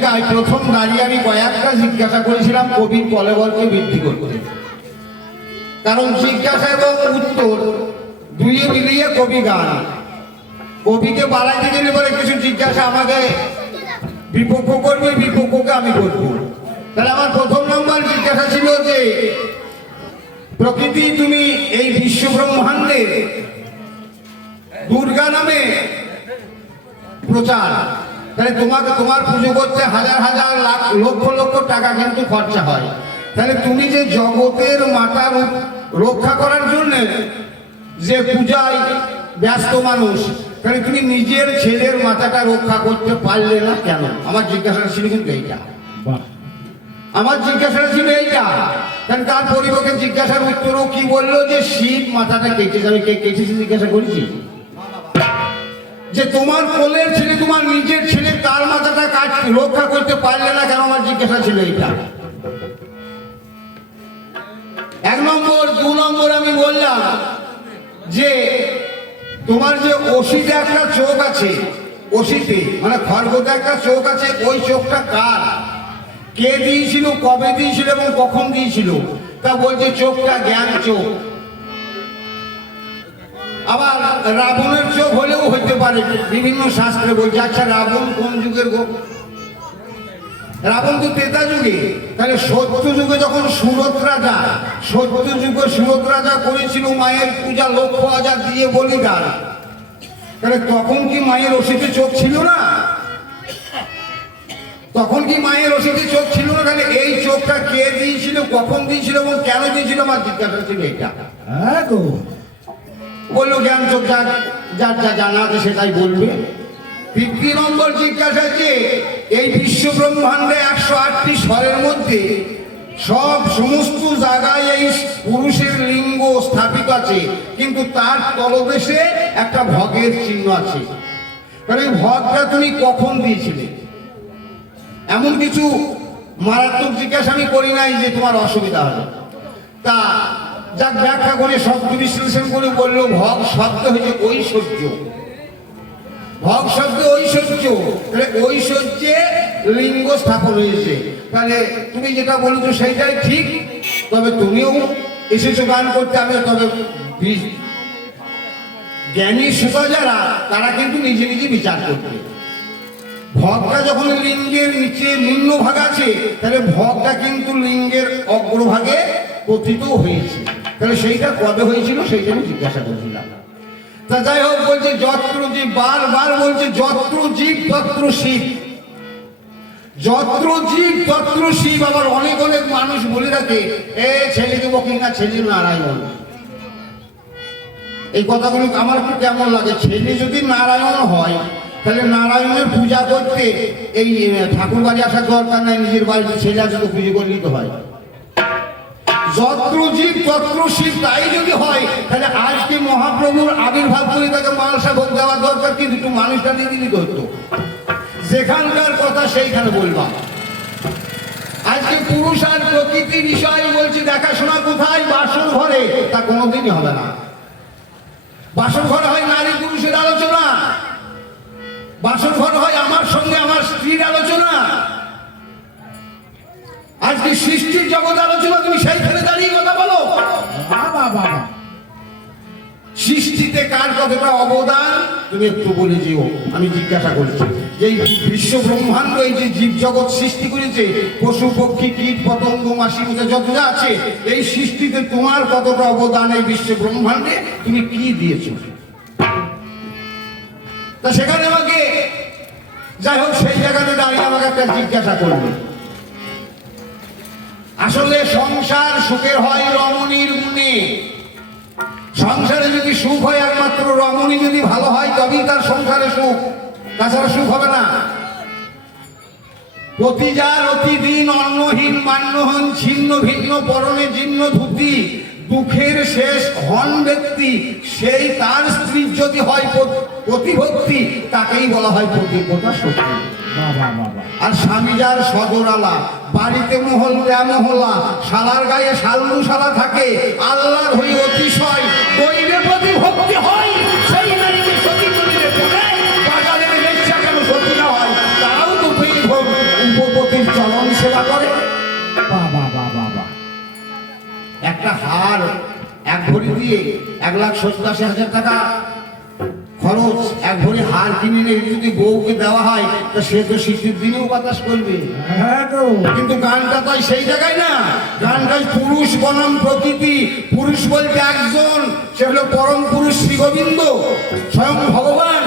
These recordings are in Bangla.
ভূমিকায় প্রথম দাঁড়িয়ে আমি কয়েকটা জিজ্ঞাসা করেছিলাম কবির কলেবরকে বৃদ্ধি করতে, কারণ জিজ্ঞাসা এবং উত্তর দুইয়ে মিলিয়ে কবি গান। কবিকে বাড়াইতে গেলে পরে কিছু জিজ্ঞাসা আমাকে বিপক্ষ করবে, বিপক্ষকে আমি করবো। তাহলে আমার প্রথম নম্বর জিজ্ঞাসা ছিল যে প্রকৃতি তুমি এই বিশ্ব ব্রহ্মাণ্ডে দুর্গা নামে প্রচার, তাহলে তোমাকে তোমার পুজো করতে হাজার হাজার লাখ লক্ষ লক্ষ টাকা কিন্তু খরচা হয়। তাহলে তুমি যে জগতের মাথা রক্ষা করার জন্য যে পূজায় ব্যস্ত মানুষ, তাহলে তুমি নিজের ছেলের মাথাটা রক্ষা করতে পারলে না কেন? আমার জিজ্ঞাসাটা ছিল কিন্তু এইটা, আমার জিজ্ঞাসাটা ছিল এইটা। কারণ তার পরিবর্তে জিজ্ঞাসার উত্তরও কি বললো যে শিব মাথাটা কেটে যাবে। কে কেটেছে জিজ্ঞাসা করেছি? যে তোমার কোলের ছেলে, তোমার নিজের ছেলে, তার মাথাটা রক্ষা করতে পারলে না কেন? আমার জিজ্ঞাসা ছিল এইটা। এক নম্বর। দু নম্বর আমি বললাম যে তোমার যে অসিতে একটা চোখ আছে, অসিতে মানে খড়গতে একটা চোখ আছে, ওই চোখটা কার, কে দিয়েছিল, কবে দিয়েছিল এবং কখন দিয়েছিল? তা বলছে চোখটা জ্ঞান চোখ। আবার রাবণের চোখ হলেও হইতে পারে, বিভিন্ন শাস্ত্রে বলছে। আচ্ছা রাবণ কোন যুগের গো? রাবণ তো ত্রেতা যুগে। তাহলে সত্য যুগে যখন সুরত রাজা, সত্য যুগে সুরত রাজা করেছিল মায়ের পূজা, 1,00,000 দিয়ে বলিদান, তাহলে তখন কি মায়ের অসিতে চোখ ছিল না? তখন কি মায়ের অসিতে চোখ ছিল না? তাহলে এই চোখটা কে দিয়েছিল, কখন দিয়েছিল এবং কেন দিয়েছিল? আমার জিজ্ঞাসা ছিল এটা। হ্যাঁ গো, বললো জ্ঞান চোখ, যার যার যা জানা আছে সেটাই বলবে। 3 নম্বর জিজ্ঞাসা যে এই বিশ্ব ব্রহ্মাণ্ডে 108টি স্বরের মধ্যে সমস্ত জায়গায় এই পুরুষের লিঙ্গ স্থাপিত আছে, কিন্তু তার তলদেশে একটা ভগের চিহ্ন আছে। তাহলে এই ভগটা তুমি কখন দিয়েছিলে? এমন কিছু মারাত্মক জিজ্ঞাসা আমি করি নাই যে তোমার অসুবিধা হবে। তা যাক ব্যাখ্যা করে শব্দ বিশ্লেষণ করে বললো ভগ শব্দ হচ্ছে ঐশ্বর্য। ভগ শব্দ ঐশ্বর্য, তাহলে ঐশ্বর্যে লিঙ্গ স্থাপন হয়েছে। তাহলে তুমি যেটা বলেছো সেইটাই ঠিক, তবে তুমিও এসেছো গান করতে। আমি তবে জ্ঞানী শ্রোতা যারা, তারা কিন্তু নিজে নিজে বিচার করবে। ভগটা যখন লিঙ্গের নিচে নিম্ন ভাগ আছে, তাহলে ভগটা কিন্তু লিঙ্গের অগ্রভাগে পতিত হয়েছে। তাহলে সেইটা কবে হয়েছিল সেইটা আমি জিজ্ঞাসা করছিলাম। তা যাই হোক, বলছে যত্র জীব, বারবার বলছে যত্র জীব তত্র শিব, যত্র জীব তত্র শিব। আবার অনেক অনেক মানুষ বলে রাখে এ ছেলে দেবো কিনা, ছেলে নারায়ণ। এই কথাগুলো আমার একটু কেমন লাগে। ছেলে যদি নারায়ণ হয়, তাহলে নারায়ণের পূজা করতে এই ঠাকুর বাড়ি আসার দরকার নাই, নিজের বাড়িতে ছেলে আছে তো পুজো করে নিতে হয়। যত্র জীব তত্র শিব, তাই যদি হয় তাহলে আজকে মহাপ্রভুর আবির্ভাব করে তাকে মালসা ভোগ দেওয়ার দরকার, কিন্তু একটু মানুষটা দিয়ে দিলি করতো। যেখানকার কথা সেইখানে বলবা। আজকে পুরুষ আর প্রকৃতি বিষয় বলছি, দেখাশোনা কোথায়? বাসর ঘরে। তা কোনোদিনই হবে না। বাসর ঘরে হয় নারী পুরুষের আলোচনা, বাসর ঘর হয় আমার সঙ্গে আমার স্ত্রীর আলোচনা। আজকে সৃষ্টির জগৎ আলোচনা, তুমি সেইখানে দাঁড়িয়ে কথা বলো। সৃষ্টিতে কার কতটা অবদান তুমি একটু বলে যেও। আমি জিজ্ঞাসা করছি যে এই বিশ্ব ব্রহ্মাণ্ড, এই যে জীব জগৎ সৃষ্টি করেছে, পশু পক্ষী কীট পতঙ্গ মাসি মধ্যে যত যা আছে, এই সৃষ্টিতে তোমার কতটা অবদান? এই বিশ্ব ব্রহ্মাণ্ডে তুমি কি দিয়েছো? তা সেখানে আমাকে, যাই হোক, সেই জায়গাতে দাঁড়িয়ে আমাকে একটা জিজ্ঞাসা করবে। আসলে সংসার সুখের হয় রমণীর গুণে। সংসারে যদি সুখ হয় একমাত্র রমণী যদি ভালো হয় তবেই তার সংসারে সুখ, তাছাড়া সুখ হবে না। প্রতিজার অতিদিন অন্নহীন মান্যহীন ছিন্ন ভিন্ন পরনে জীর্ণ ধুতি, দুঃখের শেষ হন ব্যক্তি, সেই তার স্ত্রীর যদি হয় প্রতিভক্তি, তাকেই বলা হয় প্রতিপদা শক্তি। আর স্বামী যার সদরালা, বাড়িতে মহল্লা, শালার গায়ে শালু শালা থাকে, আল্লাহর হয়ে অতিশয় দৈবে প্রতি ভক্তি হয়, সেই নারীকে সতী বলিলে পড়ে, বাজারের বেশ্যা কেন সতী না হয়? তারাও তো উপপতির চরণ সেবা করে। বাবা বাবা বাবা, একটা হার এক ভরি দিয়ে 1,87,000 টাকা খরচ, এক ভরি হার কিনে নিয়ে যদি বউকে দেওয়া হয় তো সে তো শীতের দিনেও বাতাস করবে। কিন্তু গানটা তো সেই জায়গায় না, গানটা পুরুষ বনাম প্রকৃতি। পুরুষ বলতে একজন, সে হলো পরম পুরুষ শ্রী গোবিন্দ স্বয়ং ভগবান।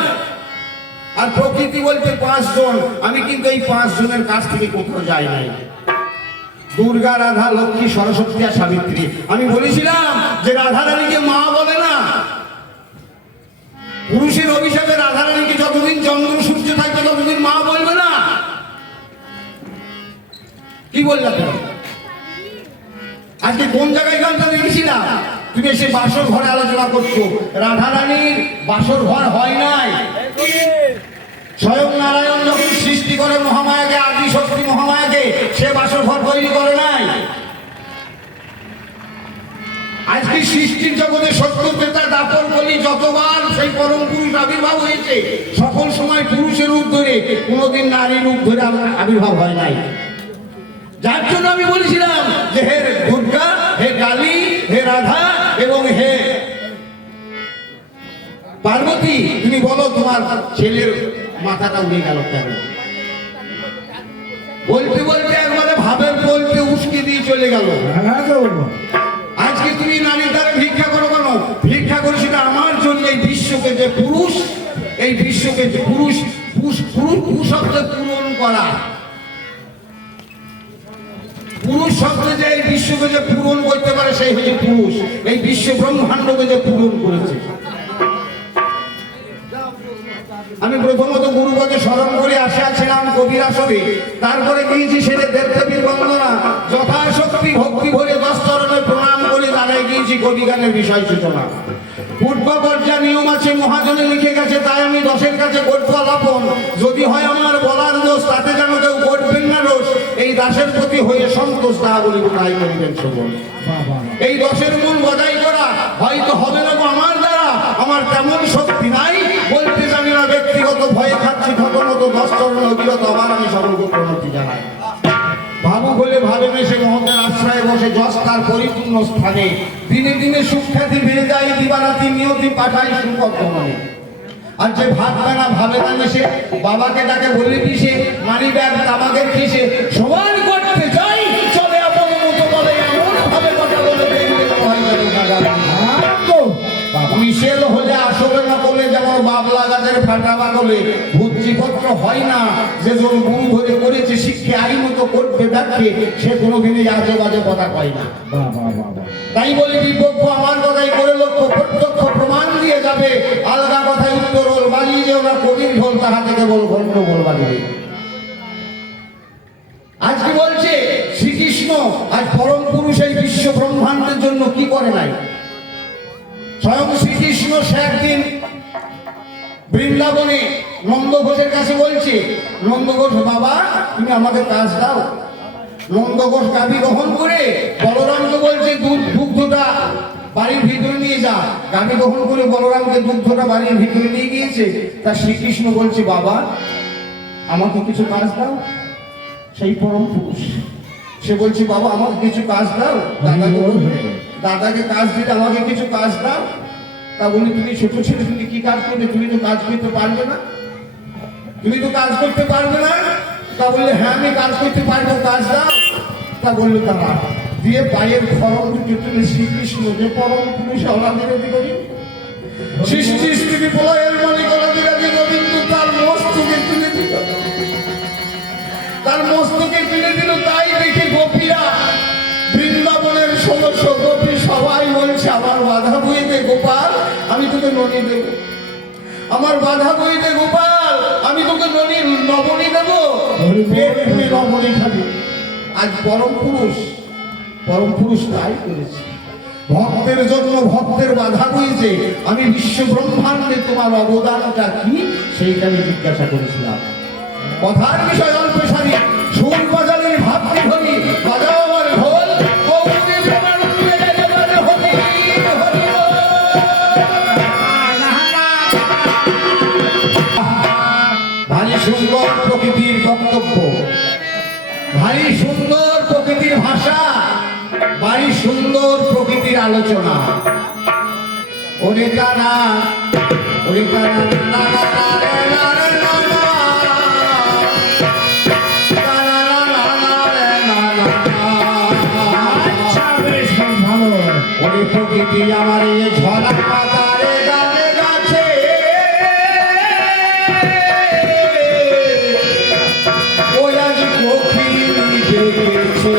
আর প্রকৃতি বলতে 5 জন। আমি কিন্তু এই 5 জনের কাছ থেকে কোথাও যাই নাই। দুর্গা, রাধা, লক্ষ্মী, সরস্বতী আর সাবিত্রী। আমি বলেছিলাম যে রাধা রানীকে মা বলে না। পুরুষের অভিশাপে রাধা রানীকে যতদিন চন্দ্র সূর্য থাকবে ততদিন মা বলবে না। কি বললাম আজকে কোন জায়গায় গানটা দেখেছিলাম? তুমি এসে বাসর ঘরে আলোচনা করছো। রাধা রানীর বাসর ঘর হয় নাই। স্বয়ং নারায়ণ যখন সৃষ্টি করে মহামায়াকে, আদি শক্তি মহামায়াকে, সে বাসর ঘর তৈরি করে নাই। আজকে সৃষ্টির জগতে সত্য ত্রেতা দাপর বলি যতবার সেই পরম পুরুষ আবির্ভাব হয়েছে, সকল সময় পুরুষের রূপ ধরে, কোনোদিন নারী রূপ ধরে আবির্ভাব হয় নাই। যার জন্য আমি বলেছিলাম যে হে দুর্গা, হে কালী, হে রাধা এবং হে পার্বতী, তুমি বলো তোমার ছেলের মাথাটা উড়ে গেল কেন? বলতে বলতে একবারে ভাবের বলতে উস্কে দিয়ে চলে গেল। আজকে তুমি নারী দ্বারা ভিক্ষা করো কেন? ভিক্ষা করেছিল আমার জন্য এই বিশ্বকে যে পুরুষ, এই বিশ্বকে যে পুরুষ শব্দে পূরণ করা। পুরুষ শব্দে যে এই বিশ্বকে যে পূরণ করতে পারে সেই হচ্ছে পুরুষ। এই বিশ্ব ব্রহ্মাণ্ডকে যে পূরণ করেছে। আমি প্রথমত গুরুকে স্মরণ করে আসিয়াছিলাম কবির আসরে, তারপরে গিয়েছি সেরে দেবদেবীর বন্দনা, যথাশক্তি ভক্তি ভরে 10 চরণে প্রণাম করে দাঁড়ায় গিয়েছি কবি গানের বিষয় সূচনা। পূর্ব পর্যায় নিয়ম আছে, মহাজনে লিখে গেছে, তাই আমি 10-এর কাছে করবো আলাপন। যদি হয় আমার বলার দোষ, তাতে যেন কেউ করবেন না রোষ। এই দাসের প্রতি হয়ে সন্তোষ তাহা বলিব, তাই করিবেন শোভন। এই 10-এর মূল বজাই করা হয়তো হবে না আমার দ্বারা, আমার তেমন শক্তি নাই। বলতে জানি না, ব্যক্তিগত ভয়ে খাচ্ছি প্রথমত 10 চরণ অবিরত, আবার আমি সর্বপ্রণতি জানাই। ভাবুক হলে ভাবে মেশে মহতের আশ্রয়ে বসে যশ তার পরিপূর্ণ স্থানে, দিনে দিনে সুখ্যাতি বেড়ে যায়, দিবারাতি নিয়তি পাঠায় সুপথ মনে। আর যে ভাববে না ভাবে না মেশে, বাবাকে ডাকে বলে দিছে মানি ব্যাগ তামাকের খিসে, সমান করতে যাই চলে আপন মতো বলে, এমন ভাবে কথা বলে দেখলে মিশেল হলে আসলে না বলে, যেমন বাবলা গাছের ফাটা বাগলে বুদ্ধিপত্র হয় না। যে জন গুরু ধরে করেছে শিক্ষে আই মতো করতে দেখে, সে কোনোদিনই আজে বাজে কথা কয় না। তাই বলি বিপক্ষ আমার কথাই করে লক্ষ্য, প্রত্যক্ষ প্রমাণ দিয়ে যাবে। আলগা কথায় উত্তর হল বাজিয়ে যে ওরা কবির ঢোল, তাহা থেকে বল ঘন্ট বলবা দিবে। আজকে বলছে শ্রীকৃষ্ণ আজ পরম পুরুষ এই বিশ্ব ব্রহ্মাণ্ডের জন্য কি করে নাই? স্বয়ং শ্রীকৃষ্ণ সে একদিন বৃন্দাবনে নন্দ ঘোষের কাছে বলছে, নন্দ ঘোষ বাবা তুমি আমাকে কাজ দাও। নন্দ ঘোষ গাভী গ্রহণ করে বলরামকে বলছে দুগ্ধটা বাড়ির ভিতরে নিয়ে যা। গাভী গ্রহণ করে বলরামকে দুগ্ধটা বাড়ির ভিতরে নিয়ে গিয়েছে। তা শ্রীকৃষ্ণ বলছে বাবা আমাকে কিছু কাজ দাও। সেই পরম পুরুষ সে বলছে বাবা আমাকে কিছু কাজ দাও। দাদাকে কাজ দিতে আমাকে কিছু কাজ দাও। তা বলি তুমি ছোট ছেলে, তুমি কি কাজ করবে? তুমি তো কাজ করতে পারবে না, তুমি তো কাজ করতে পারবে না। তা বললে হ্যাঁ আমি কাজ করতে পারবো, কাজ দাও। তা বললো তারা দিয়ে পায়ের খরম দুটো তুলে শ্রীকৃষ্ণ যে পরম পুরুষ অনাদিরাদি করি সৃষ্টি স্থিতি প্রলয়ের মালিক অনাদিরাদি গোবিন্দ তার মস্তকে তুলে দিল, তার মস্তকে তুলে দিল। তাই দেখি গোপীরা বৃন্দাবনের 1600 গোপী সবাই বলছে আমার বাধা বই দে গোপাল, আমি তোকে ননি দেব। আমার বাধা বই দে গোপাল, আমি তোকে নবনী দেব। তুমি নবনী খাবি। আজ পরম পুরুষ তাই করেছে। ভক্তের জন্য ভক্তের বাধা বইছে। আমি বিশ্ব ব্রহ্মাণ্ডে তোমার অবদানটা কি সেইটা আমি জিজ্ঞাসা করেছিলাম। কথার বিষয় অল্প সারি, সুর বাজারের ভাবতে ধরি, বাজাও আমার ঢোল। ভারী সুন্দর প্রকৃতির বক্তব্য। ভারী সুন্দর প্রকৃতির ভাষা, ভারী সুন্দর প্রকৃতির আলোচনা। ওরে কানা, ওরে কানা, না না না রে না রে না না, কানা না না না রে না না না। আচ্ছা বেশ ভালো। ওরে প্রকৃতি আমার এই ঝরা পাতারে গাছে গাছে, ওই আজ কোকিল ডেকেছে।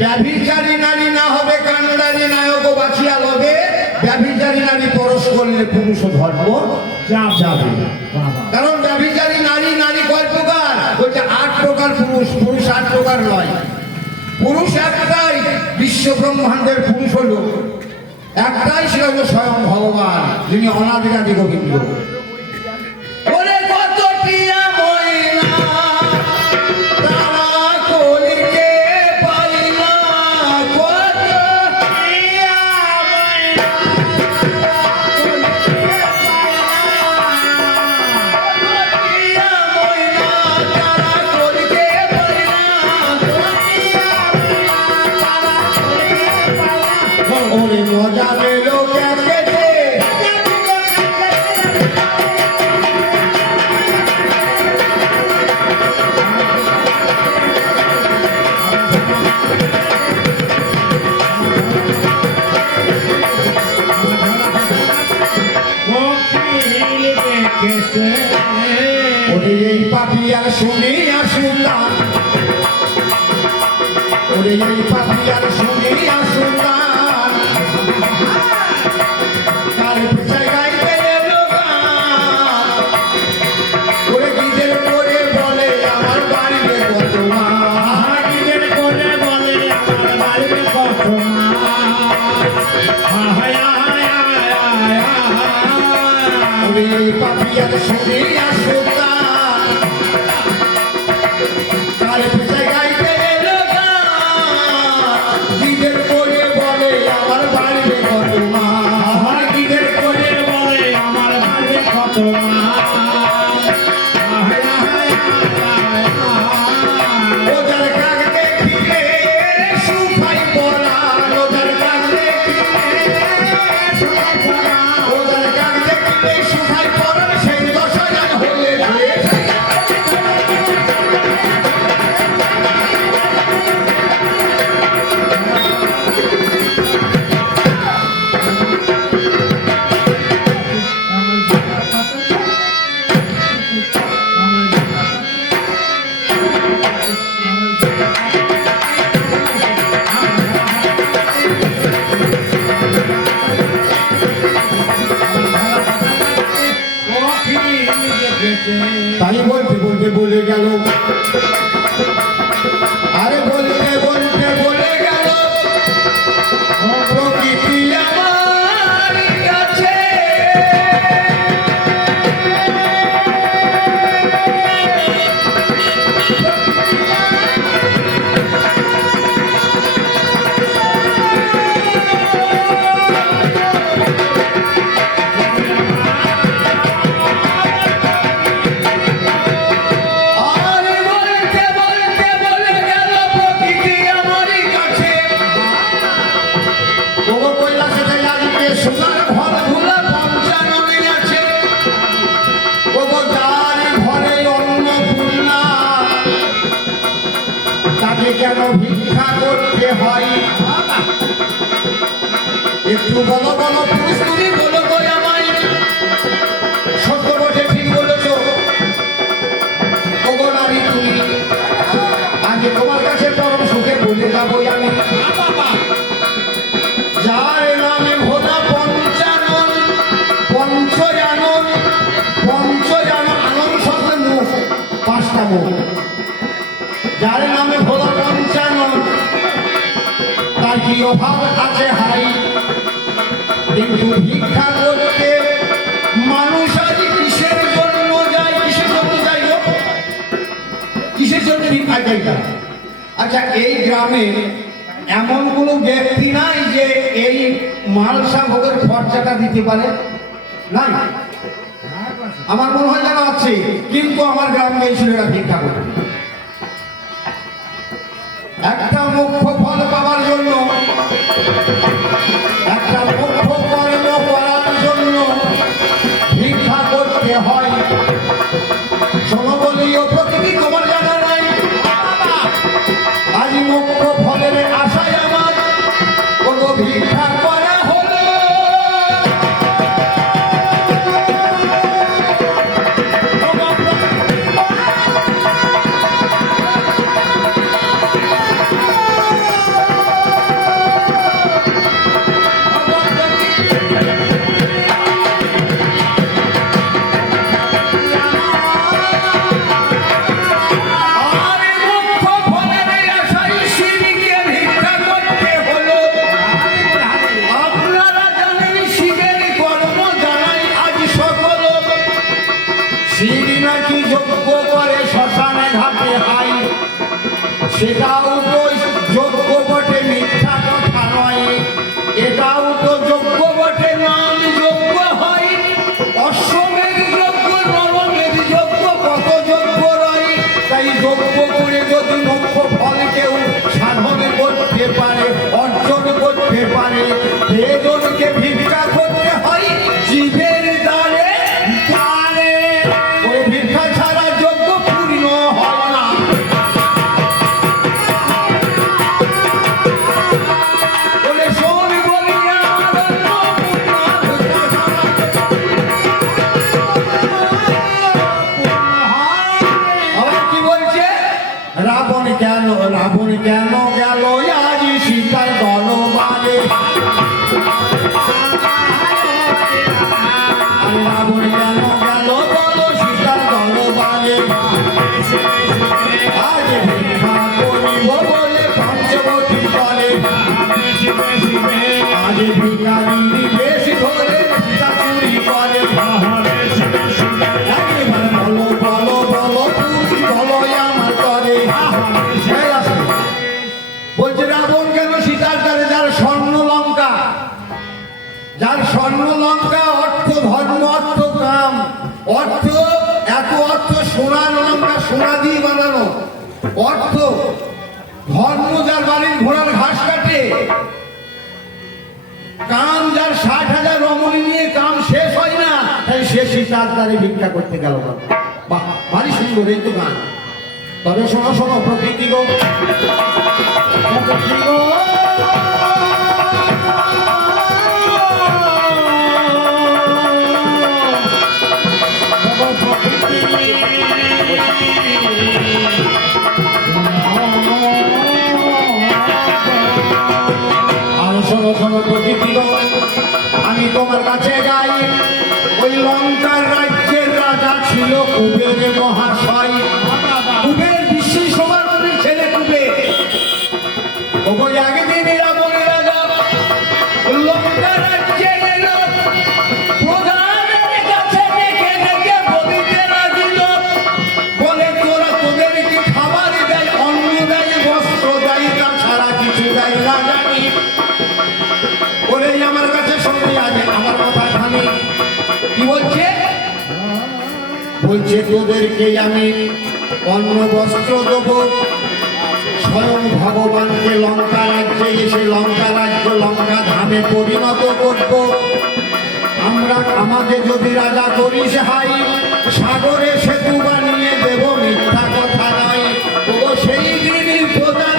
ব্যভিচারী নারী না হবে কান্ডারী নায়ক বাছিয়া লবে, ব্যভিচারী নারী পরশ করলে পুরুষ ধর্ম যাবে। কারণ ব্যভিচারী নারী, নারী কয় প্রকার? বলছে 8 প্রকার পুরুষ, পুরুষ 8 প্রকার নয়। পুরুষ একটাই, বিশ্ব ব্রহ্মাণ্ডের পুরুষ হলো একটাই, সেটা হলো স্বয়ং ভগবান, যিনি অনাদিরাদি গোবিন্দ। ওরে কত টিয়া ময়না তারা কলিকে পারি না, কত টিয়া ময়না টিয়া ময়না তারা কলিকে পারি না, ওরে মজা পেলো কেটে। ওরে এই পাপিয়ার শুনিয়া শুনলাম, ওরে এই পাপিয়ার শুনিয়া শুনলাম, তার পিছায় গাইতে এলো গান। ওরে গীতের করে বলে আমার বাড়িতে কত মা, গীতের করে বলে আমার বাড়িতে কত মা। ওরে এই পাপিয়ার শুনিয়া শুনলাম, তার পিছায় গাইতে এলো গান। গীতের করে বলে আমার বাড়িতে কত মা, গীতের করে বলে আমার বাড়িতে কত মা। ওদের কাক দেখিলে সুফাই পরাণ, ওদের কাক দেখিলে, ওদের কাক দেখিলে সুফাই পরাণ, সেই দশায় হলে রে। তাই বলতে বলতে বলে গেল, আরে বলতে বলতে বলে গেল, প্রকৃতি আমার কাছে সোনার ঘর ভুলা কেন ভিক্ষা করতে হয়? একটু বলো বলো পুরুষ, তুমি বলো তো আমায়। সত্য বটে, ঠিক বলেছ। ওগো নারী তুমি, আজ তোমার কাছে পরম সুখে বলে যাবো আমি। যার নামে ভোলা পঞ্চানন, পঞ্চজানন, পঞ্চজান আনন শব্দের মুখ, পাঁচটা মুখ। যার নামে ভোলা পঞ্চানন, তার কি অভাব আছে হাই? কিন্তু ভিক্ষা করতে মানুষ আজ কিসের জন্য যায়? কিসের জন্য যাই গো? কিসের জন্য ভিক্ষা চাই তারা? আচ্ছা, এই গ্রামে এমন কোনো ব্যক্তি নাই যে এই মালসা ভোগের খরচাটা দিতে পারে? নাই। আমার মনে হয় যেন আছে, কিন্তু আমার গ্রাম গিয়েছিল এরা ভিক্ষা করতে। একটা মুখ্য ফল পাওয়ার জন্য, একটা মুখ্য কর্ম করার জন্য ভিক্ষা করতে হয়। শোনো বলি ও প্রকৃতি, তোমার জানা নাই? আজ মুখ্য ফলের আশায় আমার কোনো ভিক্ষা করা হলো। সেটাও তো যোগ্য বটে, মিথ্যা কথা নয়। এটাও তো যোগ্য বটে, নাম যোগ্য হয়। অশ্বমেধ যোগ্য, নরমেধ যোগ্য, কত যোগ্য রয়। তাই যোগ্য করে যদি মুখ্য ফল কেউ সাধন করতে পারে, অর্জন করতে পারে, সেজনকে ভিক্ষা করতে হয় জীবের দ্বারে দ্বারে। ওই ভিক্ষা ছাড়া যোগ্য পূর্ণ হয় না। রাবণ কেন, রাবণ কেন গেল আজ সীতার দলবারে? রাবণ কেন গেল বলো সীতার দলবারে? আজ ভিক্ষা করিব বলে পঞ্চবটী করে। আজ ভিখারি বেশ ধরে সীতা চুরি করে। বলো বলো বলো তুমি বলো আমার করে। বলছে রাবণ কেন সীতার দ্বারে? যার স্বর্ণ লঙ্কা, যার স্বর্ণ লঙ্কা, অর্থ ধর্ম, অর্থ কাম, অর্থ এত অর্থ, সোনার লঙ্কা সোনা দিয়ে বানানো অর্থ, ধর্ম যার বাড়ির ঘোড়ার ঘাস কাটে, কাম যার 60,000 রমণী নিয়ে কাম শেষ হয় না, তাই সে সীতার দ্বারে ভিক্ষা করতে গেল। বাহ, ভারী সুন্দর এই তো গান। তবে শোনো শোনো প্রকৃতি গো, প্রকৃতি গো, আর শোনো শোনো প্রকৃতি গো, আমি তোমার কাছে যাই। ওই লঙ্কার রাজ্যের রাজা ছিল কুবের মহাশয়। কুবের বিশ্বের সবার ছেলে কুবের। ওই একদিন রাবণের রাজা লঙ্কা রাজ্যে এল। প্রধানের কাছে ডেকে ডেকে বলিতে লাগিল, বলে তোরা তোদেরকে খাবার দেয়, অন্ন দেয়, বস্ত্র দেয়, তাছাড়া কিছু দেয় না জানি। বলে আমার কাছে সঙ্গে আজ আমার কথা খানি। কি বলছে? বলছে তোদেরকে আমি অন্ন বস্ত্র দেবো, স্বয়ং ভগবানকে লঙ্কা রাজ্যে এসে লঙ্কা রাজ্য লঙ্কা ধামে পরিণত করব। আমরা আমাকে যদি রাজা করিস হাই, সাগরে সেতু বানিয়ে দেব, মিথ্যা কথা নয়। তো সেই দিনই প্রজার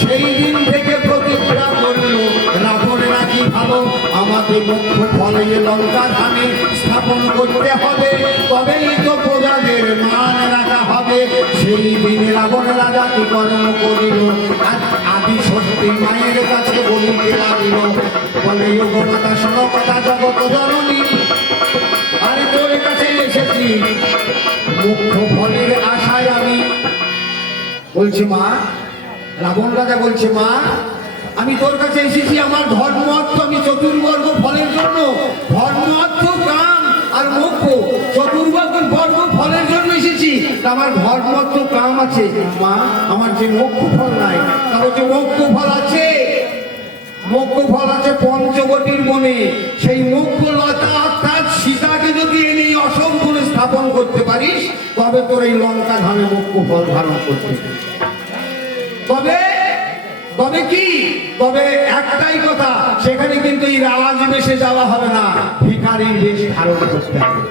সেই দিন থেকে প্রতিজ্ঞা করলো রাবণ নাকি ভালো, আমাকে মুখ্য ফলে লঙ্কা ধামে স্থাপন করতে হবে, তবেই তো প্রজাদের মান রাখা হবে। সেই দিন রাবণ রাজা কি কর্ম করিল, আদি সত্যি মায়ের কাছে বলিতে লাগিল, বলে ওগো মাতা শোনো কথা জগত জননী, আরে তোর কাছে এসেছি মুখ্য ফলের আশায় আমি। বলছি মা, রাবণ রাজা বলছে মা আমি তোর কাছে এসেছি আমার ধর্ম অর্থ, আমি চতুর্বর্গ ফলের জন্য, ধর্ম অর্থ কাম আর মোক্ষ চতুর্বর্গ ফলের জন্য এসেছি। আমার ধর্ম অর্থ কাম আছে মা, আমার যে মোক্ষ ফল নাই, তারপর যে মোক্ষ ফল আছে, মোক্ষ ফল আছে পঞ্চবটির বনে, সেই মোক্ষ লতা অর্থাৎ সীতাকে যদি এনে অশোক বনে স্থাপন করতে পারিস, তবে তোর এই লঙ্কা ধামে মোক্ষ ফল ধারণ করতে। তবে তবে কি, তবে একটাই কথা, সেখানে কিন্তু এই রাজ বেশে যাওয়া হবে না, ভিখারির বেশ ধারণ করতে হবে।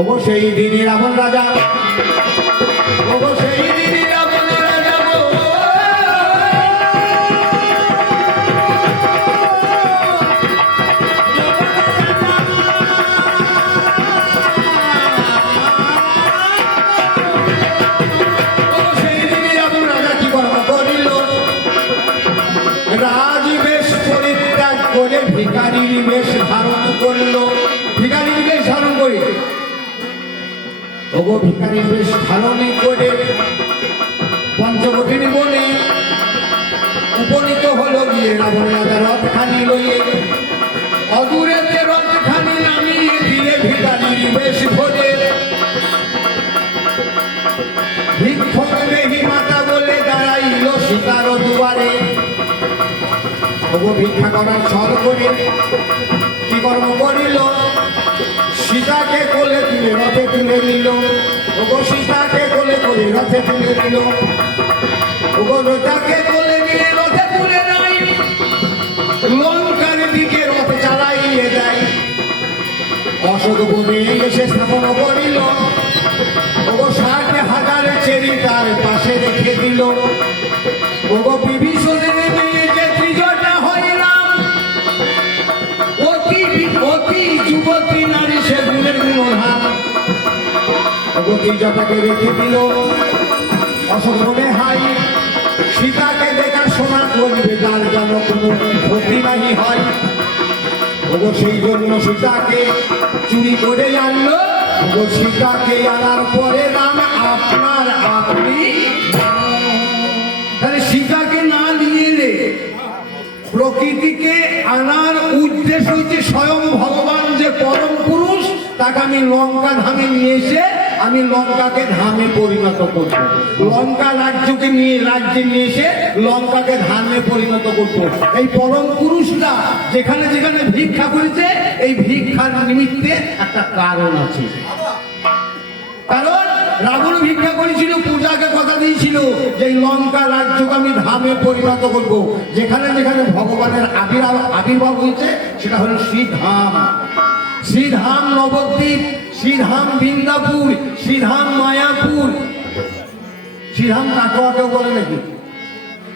ওগো সেই দিনই রাবণ রাজা, ওগো সেই দিনই রাবণ রাজা রাজবেশ পরিত্যাগ করে ভিখারির বেশ ধারণ করলো। ভিখারির বেশ ধারণ করে, ওগো ভিখারির বেশ ধারণ করে পঞ্চবটির বনে উপনীত হলো গিয়ে রাবণ রাজা রথখানি লইয়ে, অদূরেতে রথখানি নামিয়ে দিয়ে ভিখারির বেশ ধরে, ভিক্ষক দেহি মাতা বলে দাঁড়াইল সীতার দুয়ারে। ওগো ভিক্ষা করার ছল করে কি কর্ম করিল, সীতাকে কোলে তুলে রথে তুলে নিল, ওগো সীতাকে কোলে করে রথে তুলে নিল, ওগো রথাকে কোলে নিয়ে রথে তুলে নাই, লঙ্কার দিকে রথ চালাইয়ে দেয়, অশোক বনে এসে স্থাপন করিল, ওগো 60,000 চেরি তার পাশে রেখে দিল, ওগো বিভীষণের মেয়ে যে ত্রিজটা হইলাম, অতি অতি যুবতী নারী সে গুণের গুণধাম, ওগো ত্রিজটাকে রেখে দিল অশোক বনে হাই, সীতাকে দেখাশোনা করবে যার যেন কোনো ক্ষতি নাহি হয়। ওগো সেই জন্য সীতাকে চুরি করে আনলো, ওগো সীতাকে আনার পরে রাম আপনার আপনি, তাহলে সীতাকে না নিয়ে এলে প্রকৃতিকে আনার উদ্দেশ্য হচ্ছে স্বয়ং ভগবান যে পরম পুরুষ, তাকে আমি লঙ্কা ধামে নিয়ে এসে আমি লঙ্কাকে ধামে পরিণত করব, লঙ্কা রাজ্যকে নিয়ে রাজ্যে নিয়ে এসে লঙ্কাকে ধামে পরিণত করব। এই পরম পুরুষটা যেখানে যেখানে ভিক্ষা করেছে, এই ভিক্ষার নিমিত্তে একটা কারণ আছে। কারণ রাবণ ভিক্ষা করেছিল, পূজাকে কথা দিয়েছিল যে লঙ্কা রাজ্যকে আমি ধামে পরিণত করব। যেখানে যেখানে ভগবানের আবির্ভাব হয়েছে সেটা হলো শ্রীধাম, শ্রীধাম নবদ্বীপ, শ্রীধাম বৃন্দাপুর, শ্রীধাম মায়াপুর, শ্রীধাম কাটোয়াকেও বলে নাকি,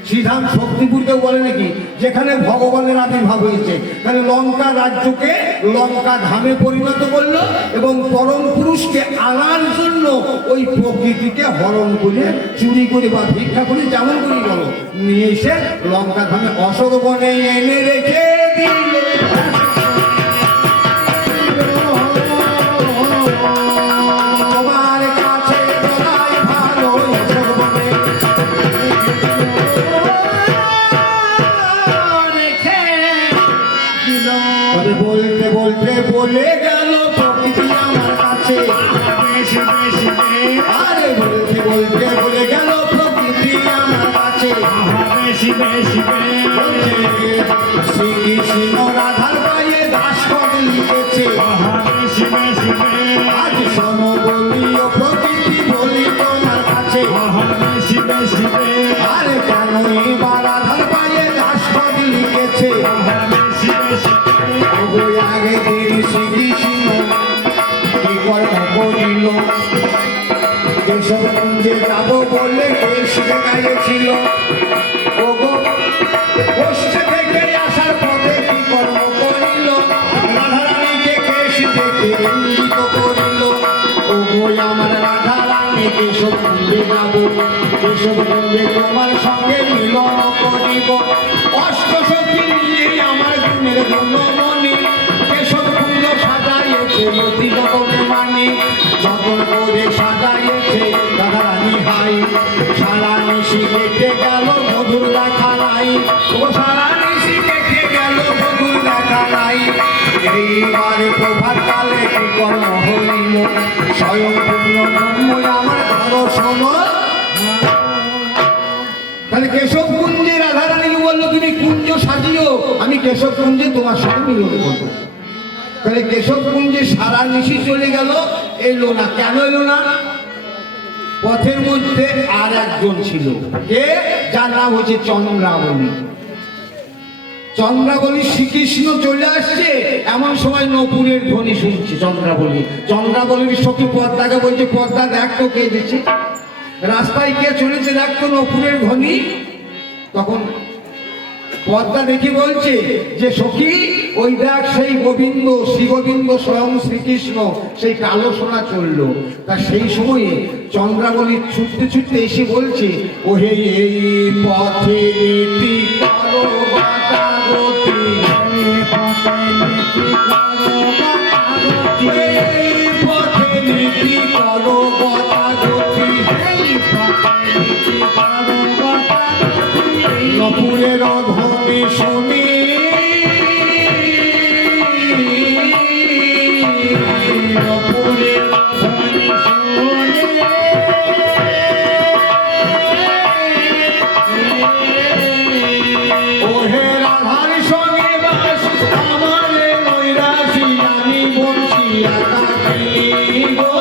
শ্রীধাম শক্তিপুরকেও বলে নাকি, যেখানে ভগবানের আবির্ভাব হয়েছে। তাহলে লঙ্কা রাজ্যকে লঙ্কা ধামে পরিণত করলো এবং পরম পুরুষকে আনার জন্য ওই প্রকৃতিকে হরণ করে চুরি করে বা ভিক্ষা করে যেমন করে বলো নিয়ে এসে লঙ্কা ধামে অশোক বনে এনে রেখে দিল। তোমার কাছে বলাই ভালো অশোক বনে তবে বলতে বলতে বলে গেল প্রকৃতি আমার কাছে, আরে বলতে বলতে বলে গেল প্রকৃতি আমার কাছে, শ্রীকৃষ্ণ রাধার পায়ে দাসপদ লিখেছে, আজ শোনো বলিও প্রকৃতি বলি তোমার কাছে, আরে কেন এবার রাধার পায়ে দাসপদ লিখেছে, আগে দিন শ্রীকৃষ্ণ কি কর্ম করিল, কেশবগঞ্জে যাব বলে বেশ গাইছিল, ও বলে তোমার সঙ্গে মিলন করিব অষ্ট সখী নিয়ে আমার দিনের জন্য মনে কেশব কুঞ্জ সাজাইয়েছে মতি যতনে মানে যতন করে সাজাইয়েছে রাধারানী হাই সারা নিশি কেটে গেল মধুর দেখা নাই ও সারা নিশি কেটে গেল মধুর দেখা নাই এইবারে প্রভাত কালে কি কর্ম হইল স্বয়ং পূর্ণ ব্রহ্মই আমার দর্শন। তাহলে কেশব কুঞ্জে রাধারানীকে বললো তুমি কুঞ্জ সাজিও আমি কেশব কুঞ্জে তোমার সঙ্গে মিলন করবো। তাহলে কেশব কুঞ্জে সারা নিশি চলে গেল, এলো না। কেন এলো না? পথের মধ্যে আর একজন ছিল, কে? যার নাম হচ্ছে চন্দ্রাবলী। চন্দ্রাবলী শ্রীকৃষ্ণ চলে আসছে এমন সময় নপুরের ধ্বনি শুনছে চন্দ্রাবলী। চন্দ্রাবলীর সখী পদ্মাকে বলছে, পদ্মা দেখ তো কে দিচ্ছে, রাস্তায় কে চলেছে দেখ তো নপুরের ধ্বনি। তখন পদ্মা দেখি বলছে যে সখী ওই দেখ সেই গোবিন্দ, শ্রী গোবিন্দ স্বয়ং শ্রীকৃষ্ণ সেই কালো সোনা চললো। তা সেই সময়ে চন্দ্রাবলী ছুটতে ছুটতে এসে বলছে, ও হে এই পথে নীতি করো গতাগতি, এই পথে নীতি করো গতাগতি, নপুরের ধ্বনি শুনি নপুরের ধ্বনি শুনি ওহে রাধার সঙ্গে বাস আমার নৈরাশি আমি বলছি একাকি গো,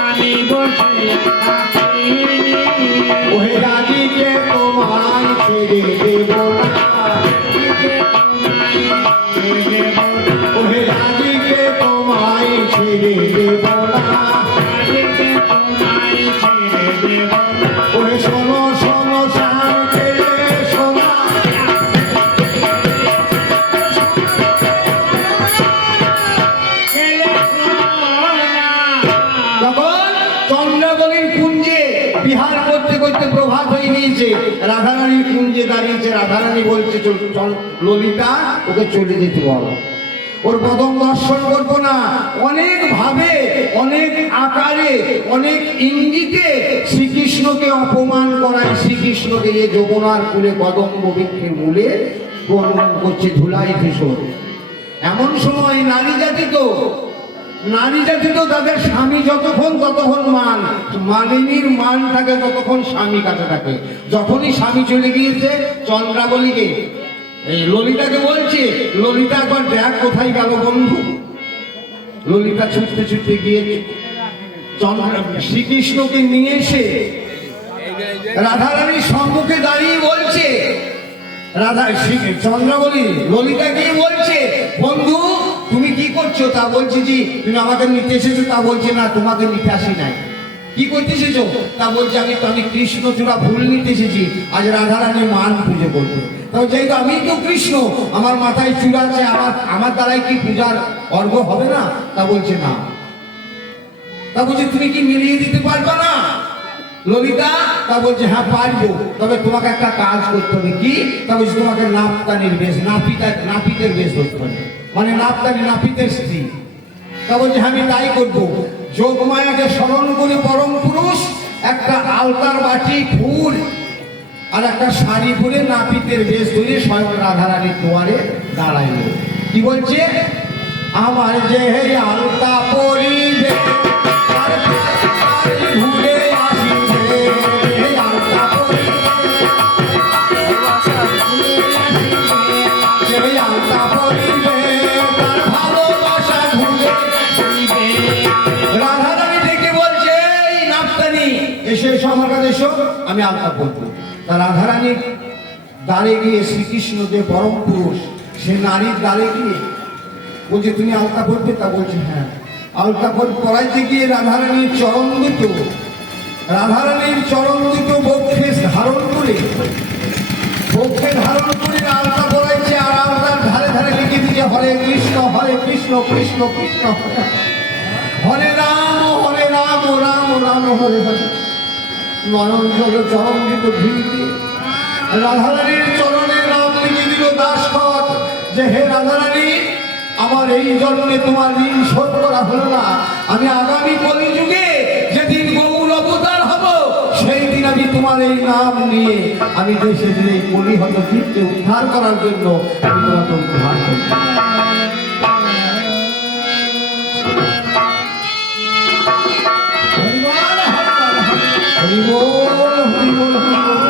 আমি বলছি একাকি। ওহে রাজিকে তোমায় ছেড়ে দেব না, ওহে রাজিকে তোমায় ছেড়ে দেব না, ওহে শোনো শোনো শান্তে শোনা। তখন চন্দ্রাবলীর কুঞ্জে বিহার করতে করতে প্রভাত হয়ে গিয়েছে, রাধারানীর কুঞ্জে দাঁড়িয়েছে। রাধারানী বলছে ললিতা ওকে চলে যেতে বলো, ওর পদম দর্শন করবো না। অনেক ভাবে, অনেক আকারে, অনেক ইঙ্গিতে শ্রীকৃষ্ণকে অপমান করায়, শ্রীকৃষ্ণকে যে যমুনার কূলে কদম্ব বৃক্ষের মূলে বর্ণন করছে ধুলাই ধূসর। এমন সময় নারী জাতি তো তাদের স্বামী যতক্ষণ ততক্ষণ মান, মালিনীর মান থাকে ততক্ষণ স্বামী কাছে থাকে। যখনই স্বামী চলে গিয়েছে চন্দ্রাবলীকে এই ললিতাকে বলছে, ললিতা একবার দেখ কোথায় গেল বন্ধু। ললিতা ছুটতে ছুটতে গিয়ে শ্রীকৃষ্ণকে নিয়ে এসে রাধারানীর সম্মুখে দাঁড়িয়ে বলছে, চন্দ্রাবলী ললিতা গিয়ে বলছে, বন্ধু তুমি কি করছো? তা বলছে জি তুমি আমাকে নিতে এসেছো। তা বলছে না, তোমাকে নিতে আসি নাই। কি করতে এসেছো? তা বলছে আমি কৃষ্ণচূড়া ফুল নিতে এসেছি, আজ রাধারানীর মান পুজো করবো। তাও যেহেতু আমি তো কৃষ্ণ, আমার মাথায় চূড়া আছে, আমার দ্বারাই কি পূজার অর্ঘ হবে না? তা বলছে না। তা বলছে তুমি কি মিলিয়ে দিতে পারবে না ললিতা? তা বলছে হ্যাঁ পারবো, তবে তোমাকে একটা কাজ করতে হবে। কি? তা বলছে তোমাকে নাপতানির বেশ, নাপিতের বেশ ধরতে হবে, মানে নাপতানি নাপিতের স্ত্রী। তা বলছে আমি তাই করবো। যোগমায়াকে স্মরণ করে পরম পুরুষ একটা আলতার বাটি ফুল আর একটা শাড়ি পরে নাপিতের বেশ ধরে স্বয়ং রাধারানীর দুয়ারে দাঁড়াইল। কি বলছে? আমার যে আলতা পরিবে ঘুরে আসিবে, আলতা পরিবে আলতা পরিবে তার ভালোবাসা ঘুরে আসিবে। রাধারানী থেকে বলছে এই নাপতানি এসে আমার কাছে এসো, আমি আলতা পরবো। তা রাধারানী দ্বারে গিয়ে শ্রীকৃষ্ণ যে পরম পুরুষ সে নারীর দ্বারে গিয়ে বলছে তুমি আলতা পরবে? তা বলছে হ্যাঁ। আলতা পরাইতে গিয়ে রাধারানীর চরণ দুটো বক্ষে ধারণ করে আলতা পরাইছে, আর আলতার ধারে ধারে লিখে দিচ্ছে হরে কৃষ্ণ কৃষ্ণ কৃষ্ণ হরে রাম রাম রাম হরে হরে। নয়ন জল চরণ দিত ভিড়তে রাধারানীর চরণে নাম লিখে দিল দাসখত যে হে রাধারানী আমার এই জন্মে তোমার ঋণ শোধ করা হলো না আমি আগামী কলিযুগে যেদিন গৌর অবতার হব সেই দিন আমি তোমার এই নাম নিয়ে আমি দেশে যে এই কলিহত জীবকে উদ্ধার করার জন্য আমি তোমাকে উদ্ধার করব হরি বল হরি বল হরি বল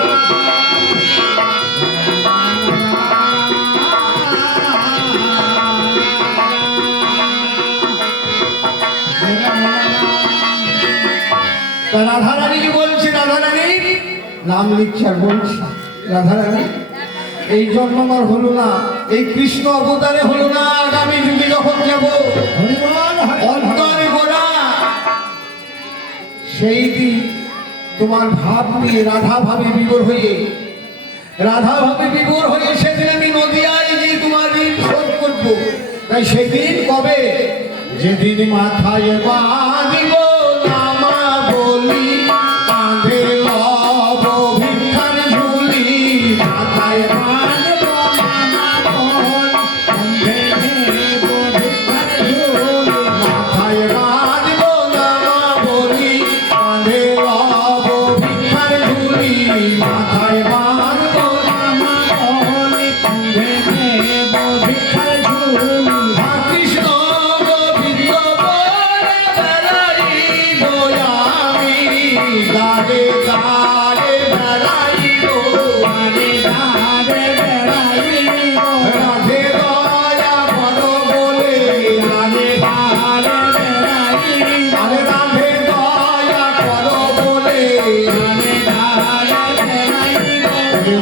রাধারানী কি বলছে রাধারানী নাম লিখছে আর বলছি রাধারানী এই জন্ম আমার হলো না এই কৃষ্ণ অবতারে হলো না আগামী যুগে যখন যাব অন্তরে গোড়া সেই দিন তোমার ভাব নিয়ে রাধা ভাবে বিভোর হয়ে সেদিন আমি নদিয়ায় গিয়ে তোমার ঋণ শোধ করবো তাই সেদিন কবে যেদিন মাথায় বাঁধিব নামা বলি কাঁধে লব ভিক্ষার ঝুলি মাথায় বাঁধব নামা বল কাঁধে নেব ভিক্ষার ঝুলি মাথায় বাঁধব নামা বলি কাঁধে লব ভিক্ষার ঝুলি মাথায় বাঁধব নামা বলি কাঁধে নেব ভিক্ষার ঝুলি কৃষ্ণ গোবিন্দ বলে বেড়াইব আমি দারে দারে বেড়াইব দারে দারে বেড়াইব রাধে দয়া করো বলে আরে দারে বেড়াইব আরে রাধে দয়া করো বলে আরে দারে বেড়াইব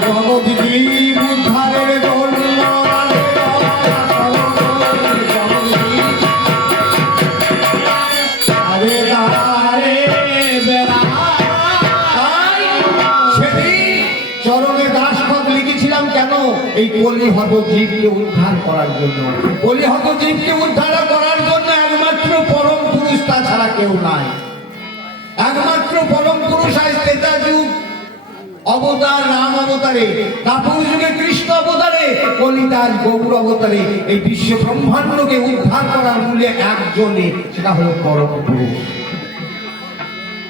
জগৎ জীব উদ্ধারের জন্য রাধে দয়া করো বলে জগৎ জীব আরে দারে বেড়াই সেদিন চরণে দাসখত লিখেছিলাম কেন এই কলিহত জীবকে উদ্ধার করার জন্য কলিহত জীবকে উদ্ধার করার জন্য একমাত্র পরম পুরুষ তাছাড়া কেউ নাই একমাত্র পরম পুরুষ আজ ত্রেতা যুগ অবতার রাম অবতারে দ্বাপর যুগে কৃষ্ণ অবতারে কলিতার গৌর অবতারে এই বিশ্ব ব্রহ্মাণ্ডকে উদ্ধার করার মূলে একজনই সেটা হলো পরম পুরুষ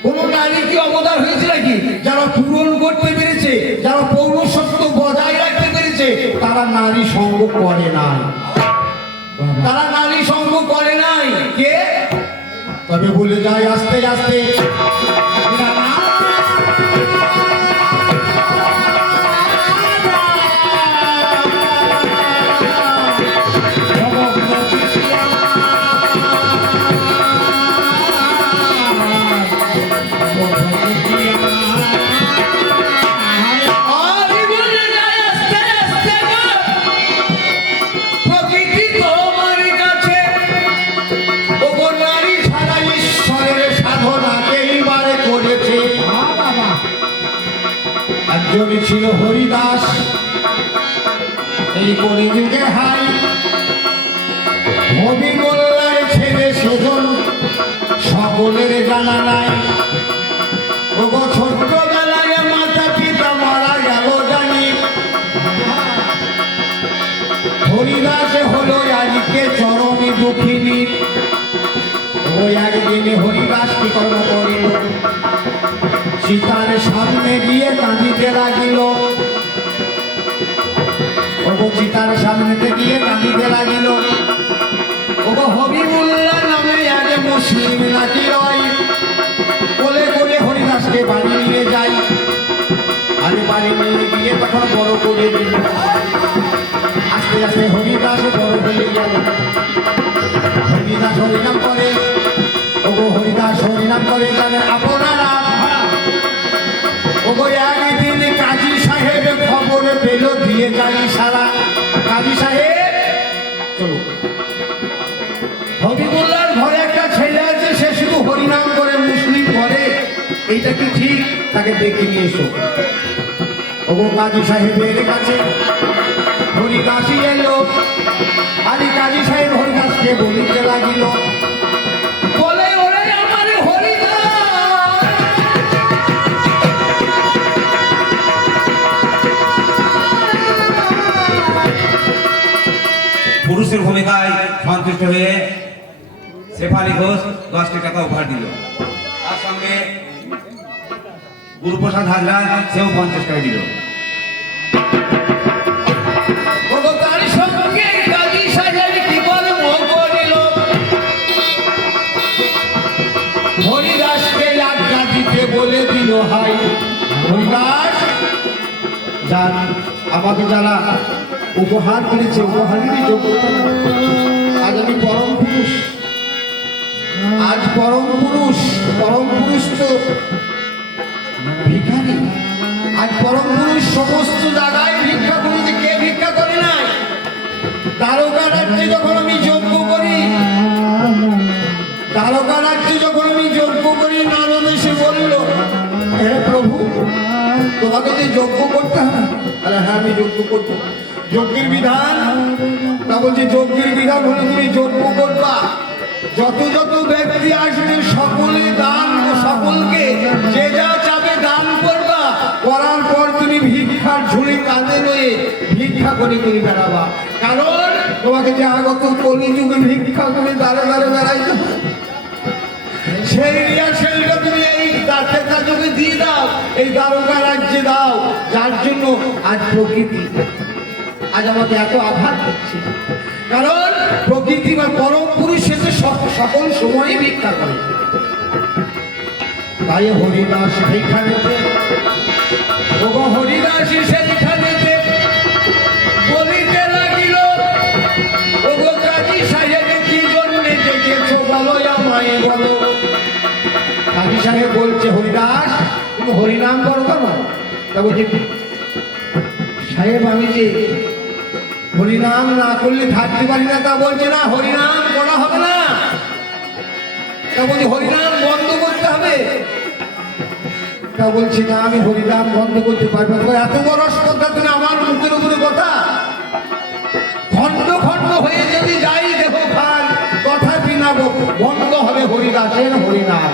কোন নারী কি অবতার হয়েছে নাকি যারা পূরণ করতে পেরেছে যারা পৌরসত্ব বজায় রাখতে পেরেছে তারা নারী সঙ্গ করে নাই তারা নারী সঙ্গ করে নাই কে তবে বলে যায় আস্তে আস্তে প্রকৃতি তোমার কাছে ওগো নারী ছাড়া ঈশ্বরের সাধনাকে এইবারে করেছে একজন ছিল হরিদাস এই কলিযুগে হাই হবি মোল্লার ছেলে সেজন সকলের জানা নাই ওগো ছোট্টবেলায় মাতা পিতা মারা গেল জানি হরিদাস হলো আজকে চরমে দুঃখিনী ওই একদিনে হরিদাস কি কর্ম করিল সীতার সামনে গিয়ে কাঁদিতে লাগিল ওগো সীতার সামনেতে গিয়ে কাঁদিতে লাগিল ওগো হবিবুল্লাহ নামে আগে মুসলিম নাকি রয় কোলে কোলে হরিদাসকে বাড়ি নিয়ে যাই আরে বাড়ি নিয়ে গিয়ে তখন বড় করে দিল আস্তে আস্তে হরিদাস বড় হয়ে গেল হরিদাস হরিনাম করে ওগো হরিদাস হরিনাম করে জানে আপনারা ওগো একদিন কাজী সাহেব খবর পেল দিয়ে যাই সারা কাজী সাহেব চলো হবিবুল্লাহর ঘরে একটা ছেলে আছে সে শুধু হরিনাম করে মুসলিম করে এইটা কি ঠিক তাকে দেখে নিয়ে এসো ওগো কাজী সাহেবের কাছে হরিদাসী এলো আরে কাজী সাহেব হরিদাসকে বলিতে লাগিল বলে ওরে আমার হরিদাস পুরুষের ভূমিকায় সন্তুষ্ট হয়ে শেফালি ঘোষ 10টি টাকা উপহার দিল। তার সঙ্গে গুরুপ্রসাদ হাজরা সেও 50 টাকা দিল। তার সঙ্গে কাজী সাহেব কি বলব করিল, হরিদাসকে আজ্ঞা দিতে বলে দিল হাই। হরিদাস যান, আমাকে যারা উপহার দিয়েছে উপহারেরই যোগ্যতা নাই। আজ আমি পরম পুরুষ, আজ পরম পুরুষ, পরম পুরুষ তো ভিখারি। আজ পরম পুরুষ সমস্ত জায়গায় ভিক্ষা করেছে, কে ভিক্ষা করে নাই? দ্বারকা রাজ্যে যখন আমি যজ্ঞ করি, দ্বারকা রাজ্যে যখন আমি যজ্ঞ করি, নারদ এসে বলল, হে প্রভু তোমাকে যে যজ্ঞ করতে হবে। আরে হ্যাঁ আমি যজ্ঞ করবো। যজ্ঞের বিধান, তা বলছে যজ্ঞের বিধান হলে তুমি যজ্ঞ করবা, যত যত ব্যক্তি আসবে সকলে দান, সকলকে যে যা চাবে দান করবা, করার পর তুমি ভিক্ষার ঝুড়ি কাঁধে নিয়ে ভিক্ষা করে তুমি বেড়াবা। কারণ তোমাকে যে আগত কলিযুগে ভিক্ষা করে দাঁড়ে দাঁড়ে বেড়াইতে হবে। সেই রিহার্সেলটা তুমি এই দাঁড়েটা যদি দিয়ে দাও, এই দ্বারকা রাজ্যে দাও, যার জন্য আজ প্রকৃতি আজ আমাকে এত আঘাত দিচ্ছে। কারণ প্রকৃতি বা পরম পুরুষ সে সকল সময়ই ভিক্ষা করে। তাই হরিদাস সেইখানেতে, হরিদাস সেইখানেতে বলিতে লাগিল, ওগো কাজী সাহেব কি জন্য ডেকেছ বলো আমায় বলো। কাজী সাহেব বলছে, হরিদাস তুমি হরিনাম করো কেন? তা বলছে, সাহেব আমি যে হরিনাম না করলে থাকতে পারি না। তা বলছে না, হরিনাম করা হবে না। তা বলছে হরিনাম বন্ধ করতে হবে। তা বলছি না, আমি হরিনাম বন্ধ করতে পারবো না। এত বড় কথা তুমি আমার মুখের উপরে কথা, খন্ড খন্ড হয়ে যদি যাই দেখো খান, তথাপি না বন্ধ হবে হরিদাসের হরিনাম।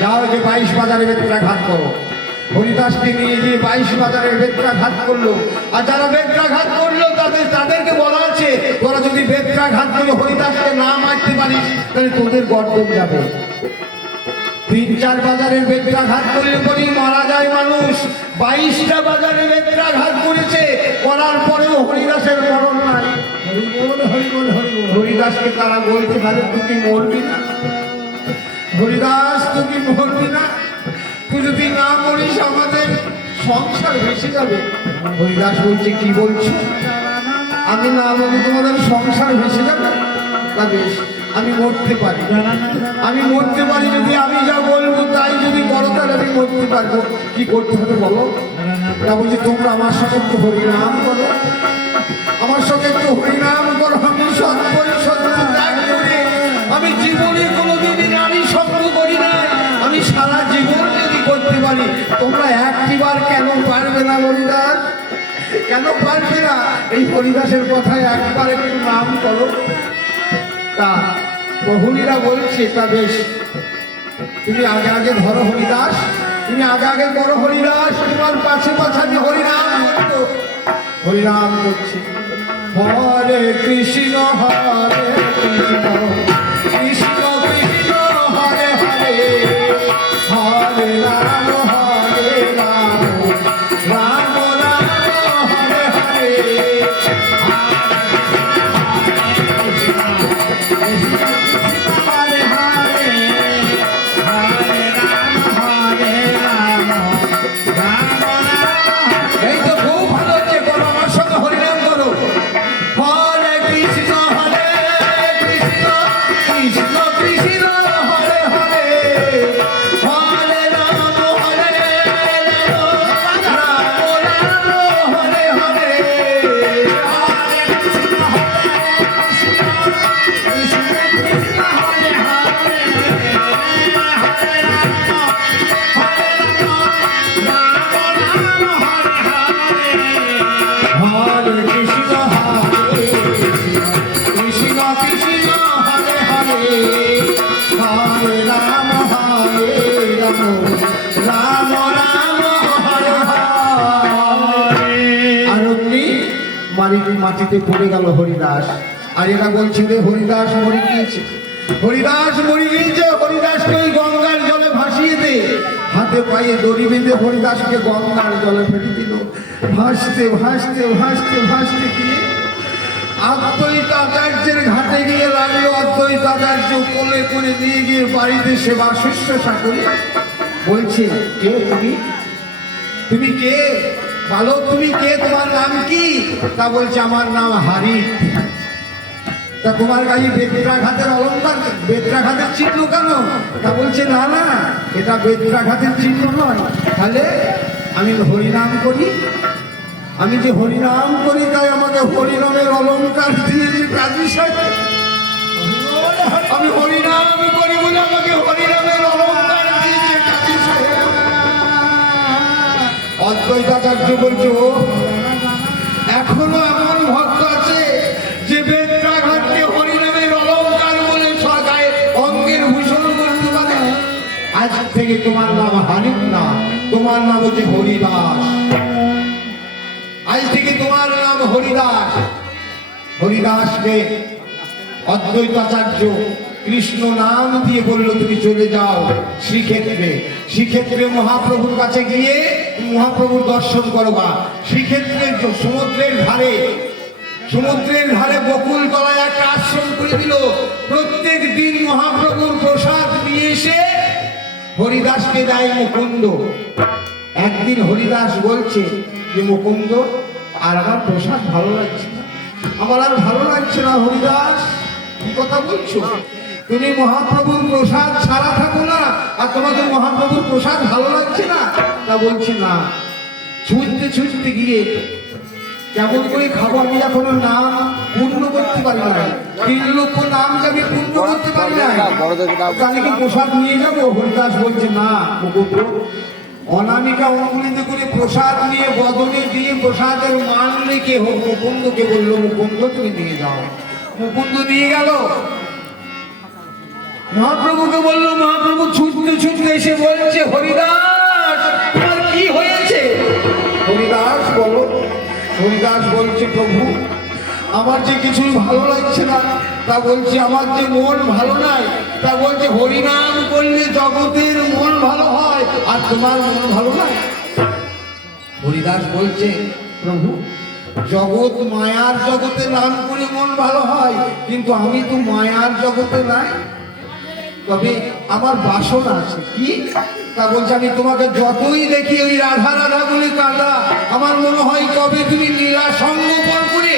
যাও যে 22 বাজারে বেত্রাঘাত করো। হরিদাসকে নিয়ে গিয়ে 22 বাজারের বেত্রাঘাত করলো। আর যারা বেত্রাঘাত করলো তাদেরকে বলা আছে, তোরা যদি বেত্রাঘাত করে হরিদাসকে না মারতে পারিস তাহলে তোদের গর্দন যাবে। 3-4 বাজারের বেত্রাঘাত করলে পরেই মারা যায় মানুষ। 22টা বাজারে বেত্রাঘাত করেছে, করার পরেও হরিদাসের মরণ নাই। হরিদাসকে তারা বলছে, তাহলে তুই কি মরবি না? হরিদাস তুই কি মরবি না? তুই যদি না মরিস আমাদের সংসার ভেসে যাবে। হরিদাস বলছে, কি বলছো? আমি না মরি তোমাদের সংসার ভেসে যাবে? তা বেশ, আমি মরতে পারি, আমি মরতে পারি। যদি আমি যা বলবো তাই যদি করো তাহলে আমি মরতে পারবো। কি করতে হবে বলো? তা বলছি, তোমরা আমার সাথে একটু হরিনাম করো, আমার সাথে একটু হরিনাম করো। আমি আমি জীবনে কোনোদিনই নারী সঙ্গ করি না। আমি সারা জীবন যদি করতে পারি, তোমরা একটিবার কেন পারবে না? হরিদাস কেন পারবে না? এই হরিদাসের কথায় একবার একটু নাম করো। তা প্রহরীরা বলছে, তা বেশ, তুমি আগে আগে ধরো হরিদাস, তুমি আগে আগে করো হরিদাস, তোমার পাশে পাশাতে হরিনাম করতো। হরিনাম করছে, হরে কৃষ্ণ হরে কৃষ্ণ কৃষ্ণ কৃষ্ণ হরে হরে, হরে রাম হরে রাম রাম রাম হরে হরে। এই তো খুব ভালো হচ্ছে, করো আমার সঙ্গে হরিনাম করো। হরে কৃষ্ণ কৃষ্ণ কৃষ্ণ হরে হরে, হরে রাম রাম রাম হরে হরে। হরে কৃষ্ণ কৃষ্ণ কৃষ্ণ হরে হরে, হরে রাম রাম রাম হরে হরে। আর অমনি মাটিতে পড়ে গেল হরিদাস। আর এরা বলছে রে হরিদাস মরে গিয়েছে, হরিদাস মরে গিয়েছে, হরিদাসকে ওই গঙ্গার জলে ভাসিয়ে দে। হাতে পায়ে দড়ি বেঁধে হরিদাসকে গঙ্গার জলে ফেলে দিল। ভাসতে ভাসতে ভাসতে ভাসতে গিয়ে অদ্বৈত আচার্যের ঘাটে গিয়ে লাগলো। অদ্বৈত আচার্য কোলে করে নিয়ে গিয়ে বাড়িতে সেবা শুশ্রূষা করে বলছে, কে তুমি? তুমি কে বালক? তুমি কে? তোমার নাম কি? তা বলছে, আমার নাম হারি। তা তোমার গায়ে বেত্রাঘাতের অলঙ্কার, বেত্রাঘাতের চিহ্ন কেন? তা বলছে, না না, এটা বেত্রাঘাতের চিহ্ন নয়। তাহলে আমি হরিনাম করি, আমি যে হরিনাম করি তাই আমাকে হরিনামের অলঙ্কার দিয়েছে কাজী সাহেব। আমি হরিনাম করি বলে আমাকে হরিনামের অলঙ্কার দিয়েছে কাজী সাহেব। অদ্বৈতাচার্য বলছে, ও এখনো এমন ভক্ত আছে যে বেত্রাঘাতকে হরিনামের অলঙ্কার বলে সরকারের অঙ্গের ভূষণ করতে পারে। আজ থেকে তোমার নাম হারিক না, তোমার নাম হচ্ছে হরিদাস। আজ থেকে তোমার নাম হরিদাস। হরিদাসকে অদ্বৈতাচার্য কৃষ্ণ নাম দিয়ে বললো, তুমি চলে যাও শ্রীক্ষেত্রে। শ্রীক্ষেত্রে মহাপ্রভুর কাছে গিয়ে মহাপ্রভুর দর্শন করবা। শ্রীক্ষেত্রে সমুদ্রের ধারে বকুল তলায় একটা আশ্রম করে দিল। প্রত্যেক দিন মহাপ্রভুর প্রসাদ নিয়ে এসে হরিদাসকে দেয় মুকুন্দ। একদিন হরিদাস বলছে যে, মুকুন্দ, আর আমার প্রসাদ ভালো লাগছে না, আমার আর ভালো লাগছে না। হরিদাস, কি কথা বলছো? তুমি মহাপ্রভুর প্রসাদ ছাড়া থাকো না, আর তোমাদের মহাপ্রভুর প্রসাদ ভালো লাগছে না? তা বলছে, না, ছুঁচতে ছুঁচতে গিয়ে কেমন করে খাবো? আমি এখনো নাম পূর্ণ করতে পারি না, 3 লক্ষ নামকে আমি পূর্ণ করতে পারি না, তাহলে কি প্রসাদ নিয়ে যাবো? হরিদাস বলছে, না মুকুন্দ, অনামিকা অঙ্গুলিতে করে প্রসাদ নিয়ে বদনে দিয়ে প্রসাদের মান রেখে মুকুন্দকে বললো, মুকুন্দ তুমি নিয়ে যাও। মুকুন্দ নিয়ে গেল, মহাপ্রভুকে বললো। মহাপ্রভু ছুটতে ছুটতে এসে বলছে, হরিদাস, তোমার কি হয়েছে? হরিদাস বলো। হরিদাস বলছে, প্রভু, আমার যে কিছুই ভালো লাগছে না। তা বলছে, আমার যে মন ভালো নাই। তা বলছে, হরিনাম করলে জগতের মন ভালো হয়, আর তোমার মন ভালো নাই। হরিদাস বলছে, প্রভু, জগৎ মায়ার জগতে নাম করে মন ভালো হয়, কিন্তু আমি তো মায়ার জগতে নাই, তবে আমার বাসনা আছে। কি? তা বলছে, আমি তোমাকে যতই দেখি ওই রাধা রাধা বলে কাঁদা, আমার মনে হয় কবে তুমি লীলা সঙ্গপন করে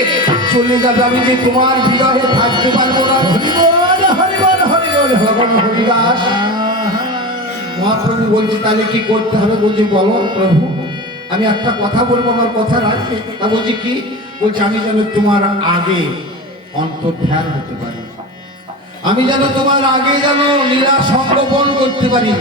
চলে যাবে, আমি যে তোমার বিরহে থাকতে পারবো না। হরিবল হরিবল হরিবল ভগবান হরিদাস। মহাপ্রভু বলছে, তাহলে কি করতে হবে? বলছে, বলো প্রভু, আমি একটা কথা বলবো, আমার কথা রাখবে। তা বলছি, কি? বলছে, আমি যেন তোমার আগে অন্তর্ধান হতে পারি, আমি যেন তোমার আগে যেন লীলা সংগোপন করতে পারি।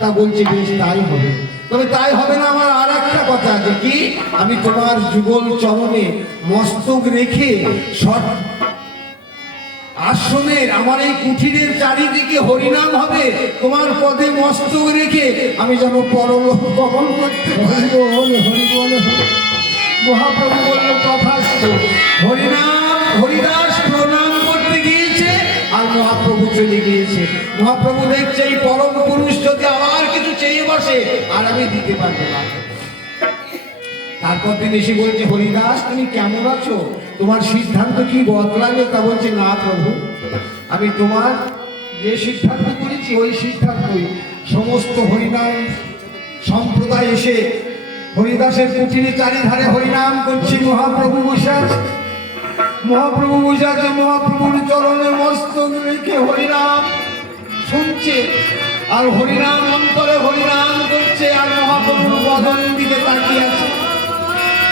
তা বলছে, বেশ, তাই হবে। তবে তাই হবে না, আমার আর একটা কথা আছে। কি? আমি তোমার যুগল চরণে মস্তক রেখে আশ্রমের আমার এই কুঠিরের চারিদিকে হরিনাম হবে, তোমার পদে মস্তক রেখে আমি যেন পরলোক গমন করতে পারি। মহাপ্রভু বলল, তথাস্তু। হরিদাস প্রণাম করতে গিয়েছে, আর মহাপ্রভু চলে গিয়েছে। মহাপ্রভু দেখছে, এই পরম পুরুষ যদি আবার কিছু চেয়ে বসে, আর আমি দিতে পারবো না। তারপর তিনি এসে বলছে, হরিদাস, তুমি কেমন আছো? তোমার সিদ্ধান্ত কি বদলালে? তা বলছে, না প্রভু, আমি তোমার যে সিদ্ধান্ত করেছি ওই সিদ্ধান্তই। সমস্ত হরিনাম সম্প্রদায় এসে হরিদাসের কুঠিরে চারিধারে হরিনাম করছে। মহাপ্রভু বসে আছে, মহাপ্রভু বসে আছে, মহাপ্রভুর চরণে মস্তক রেখে হরিনাম শুনছে, আর হরিনাম অন্তরে হরিনাম করছে, আর মহাপ্রভুর বদনের দিকে তাকিয়ে আছে।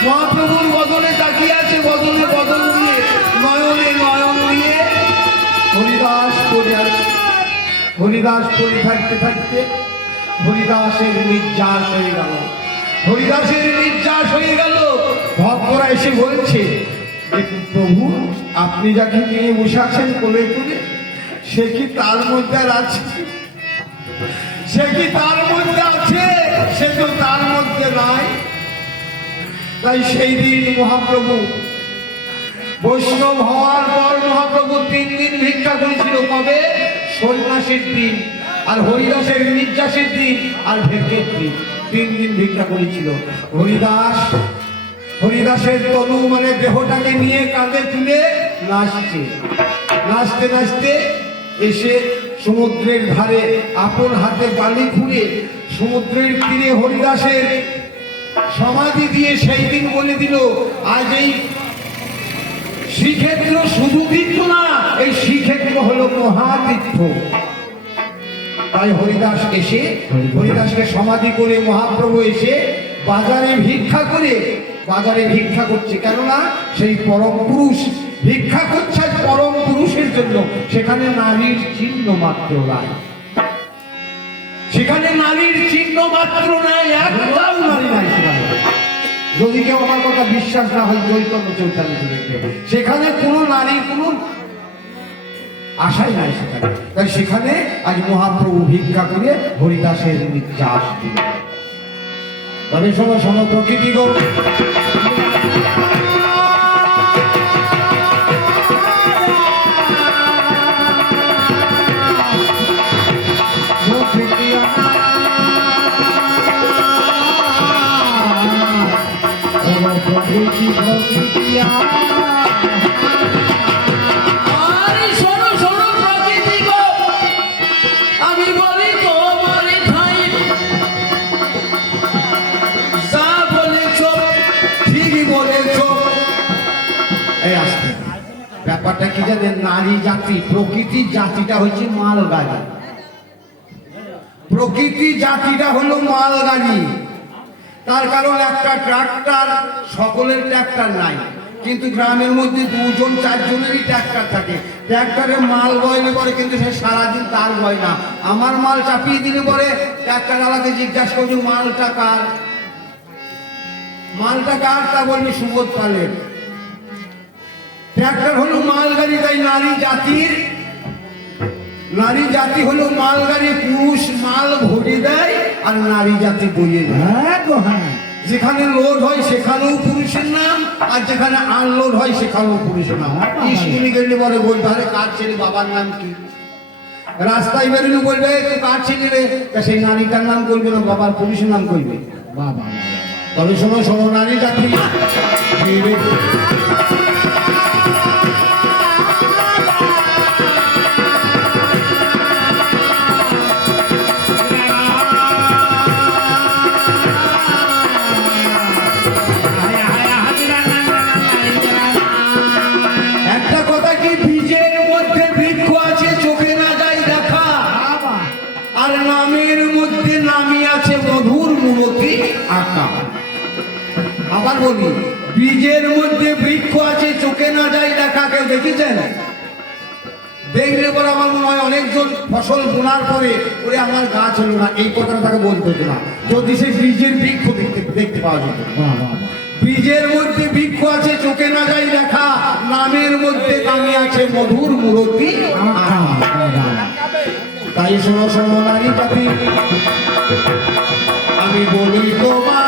মহাপ্রভুর বদনে তাকিয়ে আছে, বদনে বদন দিয়ে, নয়নে নয়ন দিয়ে হরিদাস পড়ে আছে। হরিদাস পড়ে থাকতে থাকতে হরিদাসের নির্যাস হয়ে গেল। হরিদাসের নির্যাস হয়ে গেল। ভক্তরা এসে বলছে, প্রভু, আপনি যাকে নিয়ে বসে আছেন কোলে কোলে, সে কি তার মধ্যে আর আছে? সে কি তার মধ্যে আছে? সে তো তার মধ্যে নাই। তাই সেই দিন মহাপ্রভু বৈষ্ণব হওয়ার পর মহাপ্রভু 3 দিন ভিক্ষা করেছিল। কবে? সন্ন্যাসের দিন, আর হরিদাসের নির্যাসের দিন, আর ভেকের দিন। 3 দিন ভিক্ষা করেছিল। হরিদাসের তনু মানে দেহটাকে নিয়ে কাঁধে তুলে নাচছে। নাচতে নাচতে এসে সমুদ্রের ধারে আপন হাতে বালি খুঁড়ে সমুদ্রের তীরে হরিদাসের সমাধি দিয়ে সেই দিন বলে দিল, আজ এই শ্রীক্ষেত্র শুধু তীর্থ না, এই শ্রীক্ষেত্র হলো মহাতীর্থ। তাই হরিদাসকে সমাধি করে মহাপ্রভু এসে বাজারে ভিক্ষা করছে। কেননা সেই পরম পুরুষ ভিক্ষা করছে পরম পুরুষের জন্য। সেখানে নারীর চিহ্ন মাত্র নাই, সেখানে নারীর চিহ্ন মাত্র নাই, একটাও নারী নাই সেখানে। যদি কেউ আমার কথা বিশ্বাস না হয়, চৈতন্য দেখবে, সেখানে কোনো নারীর কোনো আশাই নাই সেখানে। তাই সেখানে আজ মহাপ্রভু ভিক্ষা করে হরিদাসের নির্যাস দিল। তবে শোনো প্রকৃতি গো, ব্যাপারটা কি জানেন? নারী জাতি, প্রকৃতি জাতিটা হচ্ছে মালগাড়ি। প্রকৃতি জাতিটা হলো মালগাড়ি। তার কারণ একটা ট্রাক্টর, সকলের ট্রাক্টর নাই, কিন্তু গ্রামের মধ্যে 2জন 4জনেরই ট্রাক্টর থাকে। ট্রাক্টরে মাল বইলে পরে কিন্তু সে সারাদিন তার বয় না। আমার মাল চাপিয়ে দিলে পরে ট্রাক্টরওয়ালাকে জিজ্ঞাসা করছি মালটা কার, তা বলবে সুবোধ পালের। ট্রাক্টর হলো মালগাড়ি। তাই নারী জাতি হলো মালগাড়ি। পুরুষ মাল ভরে দেয় আর নারী জাতি বইয়ে দেয়। যেখানে লোড হয় সেখানেও পুরুষের নাম, আর যেখানে আনলোড হয় সেখানেও পুরুষের নাম। স্কুলে গেলে বলে বলবে, আরে কার ছেলে, বাবার নাম কি? রাস্তায় বেরোলে বলবে তুই কার ছেলে রে, তা সেই নারীটার নাম করবে না, বাবার পুরুষের নাম করবে। তবে শোনো নারী জাতি, একটা কথা কি, বীজের মধ্যে বৃক্ষ আছে চোখে না যায় দেখা, আর নামের মধ্যে নামি আছে মধুর মূরতি আঁকা। আবার বলি, বীজের মধ্যে বৃক্ষ আছে চোখে না যায় দেখা। কেউ দেখেছেন? দেখলে পরে আমার মনে হয় অনেকজন ফসল বোনার পরে ওরে আমার গাছ হলো না, এই কথাটা তাকে বলতে হতো না, যদি সেই বীজের বৃক্ষ দেখতে পাওয়া যেত। বীজের মধ্যে বৃক্ষ আছে চোখে না যায় দেখা, নামের মধ্যে নামি আছে মধুর মূরতি আঁকা। তাই শোনো নারী জাতি, আমি বলি তোমার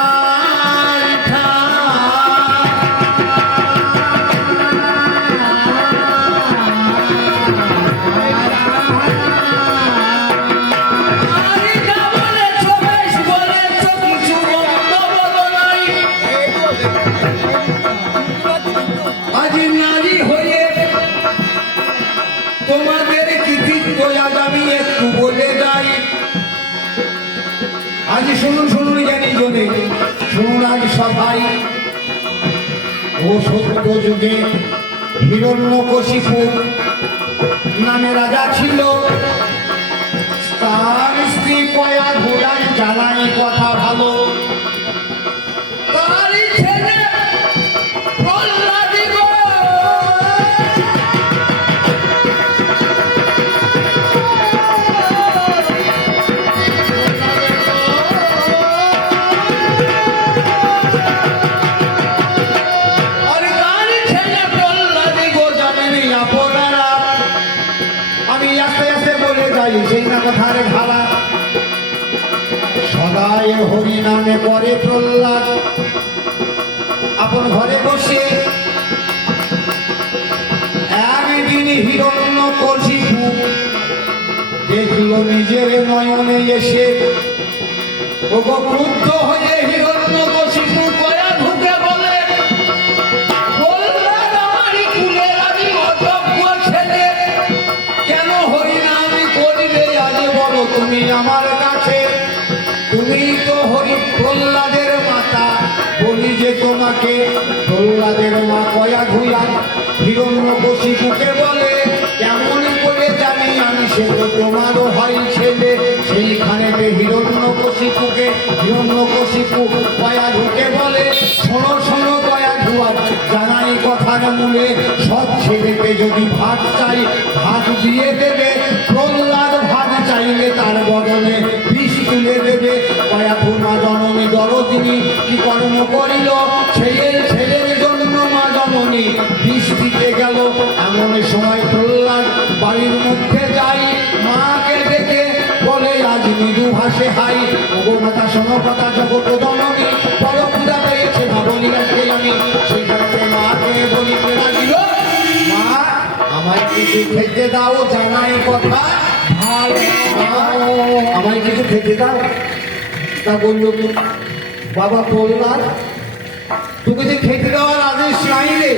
তোমাদের কৃতিত্ব আজ আমি একটু বলে যাই। আজ শুনুন জানি জনে, শুনুন আজ সবাই। ও সত্য যুগে হিরণ্যকশিপু নামে রাজা ছিল, তার স্ত্রী কয়া ঘোড়ায় জানাই কথা ভালো। তারই ছেলে প্রহ্লাদি গো, সেই না কথার ভালা। সদায় হরি নামে করে প্রহ্লাদ আপন ঘরে বসে, দেখলো নিজের নয়নে এসে, ওগো ক্রুদ্ধ হয়ে হিরণ্যকশিপু কয়া ঢুকে বলে, বললেন আমারই কুলের আমি অযোগ্য ছেলে, কেন হই না আমি করিলে আজ বলো তুমি আমার কাছে, তুমি তো হই প্রহ্লাদের মাতা, বলি যে তোমাকে। প্রহ্লাদের মা কয়া ঘুয়া হিরণ্যকশিপুকে বলে, কেমন করে জানি আমি সে তো তোমারও হয় ছেলে। সেইখানেতে হিরণ্যকশিপু কয়া ঢুকে বলে, শোনো শোনো কয়া ঘুয়া, জানাই কথার মূলে, সব ছেলেকে যদি ভাত চাই ভাত দিয়ে দেবে, প্রহ্লাদ ভাত চাইলে তার বদলে বিষ তুলে দেবে। কয়া মা জননী দরদিনী কি কর্ম করিল, ছেলের জন্য মা জননী বিষ দিতে গেল। এমন সময় প্রহ্লাদ বাড়ির মধ্যে যাই, মাকে ডেকে বলে আজ মৃদু ভাসে হাই, ওগো মাতা শোনো কথা জগৎ জননী, বড় পূজা পেয়েছে না বলি আজকে আমি। সেই কারণে মাকে বলিতে লাগিল, মা আমায় কিছু খেতে দাও, জানাই কথা ভালো, আমায় কিছু খেতে দাও। তা বলল, বাবা প্রহ্লাদ তোকে যে খেতে দেওয়ার আদেশ নাই রে,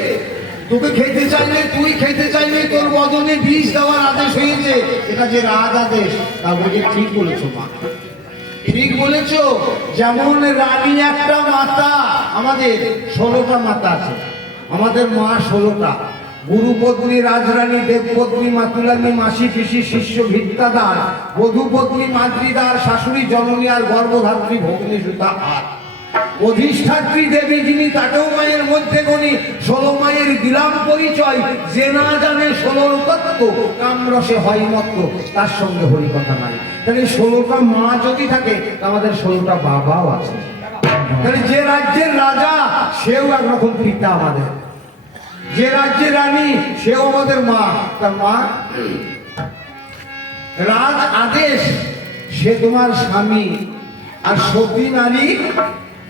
তোকে খেতে চাইলে তুই খেতে চাইলে তোর বদলে বিষ দেওয়ার আদেশ হয়েছে, এটা যে রাজ আদেশ। তা বলে ঠিক বলেছো মা, ঠিক বলেছো। যেমন রানী একটা মাতা, আমাদের 16টা মাতা আছে, আমাদের মা 16টা, গুরুপত্নী, রাজরানী, দেবপত্নী, মাতুলানী, মাসি, পিসি, শিষ্য, ভিত্তাদার, বধূপত্নী, মাতৃদার, শাশুড়ি, জননী আর গর্ভধাত্রী, ভগ্নী, সুতা আর অধিষ্ঠাত্রী দেবী যিনি, তাকেও মায়ের মধ্যে গণি। 16 মায়ের দিলাম পরিচয়, যে না জানে 16 তত্ত্ব, কামরসে হয় মত্ত, তার সঙ্গে হরি কথা নাই। তাহলে 16টা মা যদি থাকে, আমাদের 16টা বাবাও আছে। তাহলে যে রাজ্যের রাজা সেও একরকম পিতা আমাদের, যে রাজ্যের রানী সেও আমাদের মা। তার মা রাজ আদেশ, সে তোমার স্বামী, আর সতী নারী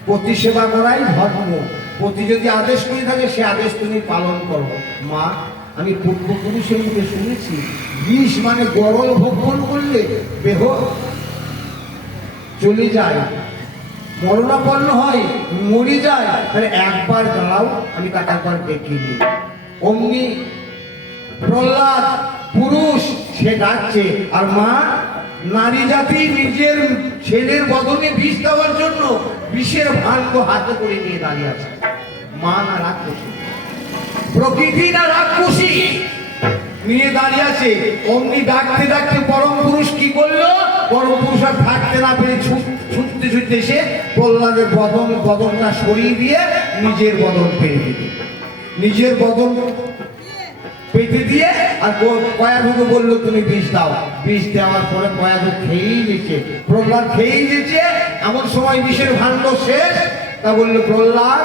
পতি সেবা করাই ধর্ম। পতি যদি আদেশ করে থাকে সে আদেশ তুমি পালন করো। মা আমি পূর্বপুরুষের মুখে শুনেছি, বিষ মানে গরল ভক্ষণ করলে দেহ চলে যায়, মরণাপন্ন হয়, মরে যায়। তাহলে একবার দাঁড়াও, আমি তাকে একবার ডেকে নিই। অমনি প্রহ্লাদ পুরুষ, সে ডাকছে, আর মা নারী জাতি নিজের ছেলের বদলে বিষ দেওয়ার জন্য বিষের ভাণ্ড হাতে করে নিয়ে দাঁড়িয়ে আছে। মা না রাক্ষসী, প্রকৃতি না রাক্ষসী, নিয়ে দাঁড়িয়ে আছে। অমনি ডাকতে ডাকতে পরম পুরুষ কি করলো, পরম পুরুষ আর থাকতে না পেরে ছুটতে ছুটতে এসে প্রহ্লাদের বদনটা সরিয়ে দিয়ে নিজের বদন পেয়ে দিল, নিজের বদন পেতে দিয়ে, আর কয়াধুকে বললো তুমি বিষ দাও। বিষ দেওয়ার পরে কয়াধু খেয়েই গেছে, প্রহ্লাদ খেয়েই গেছে। এমন সময় বিষের ভাণ্ড শেষ। তা বললো প্রহ্লাদ,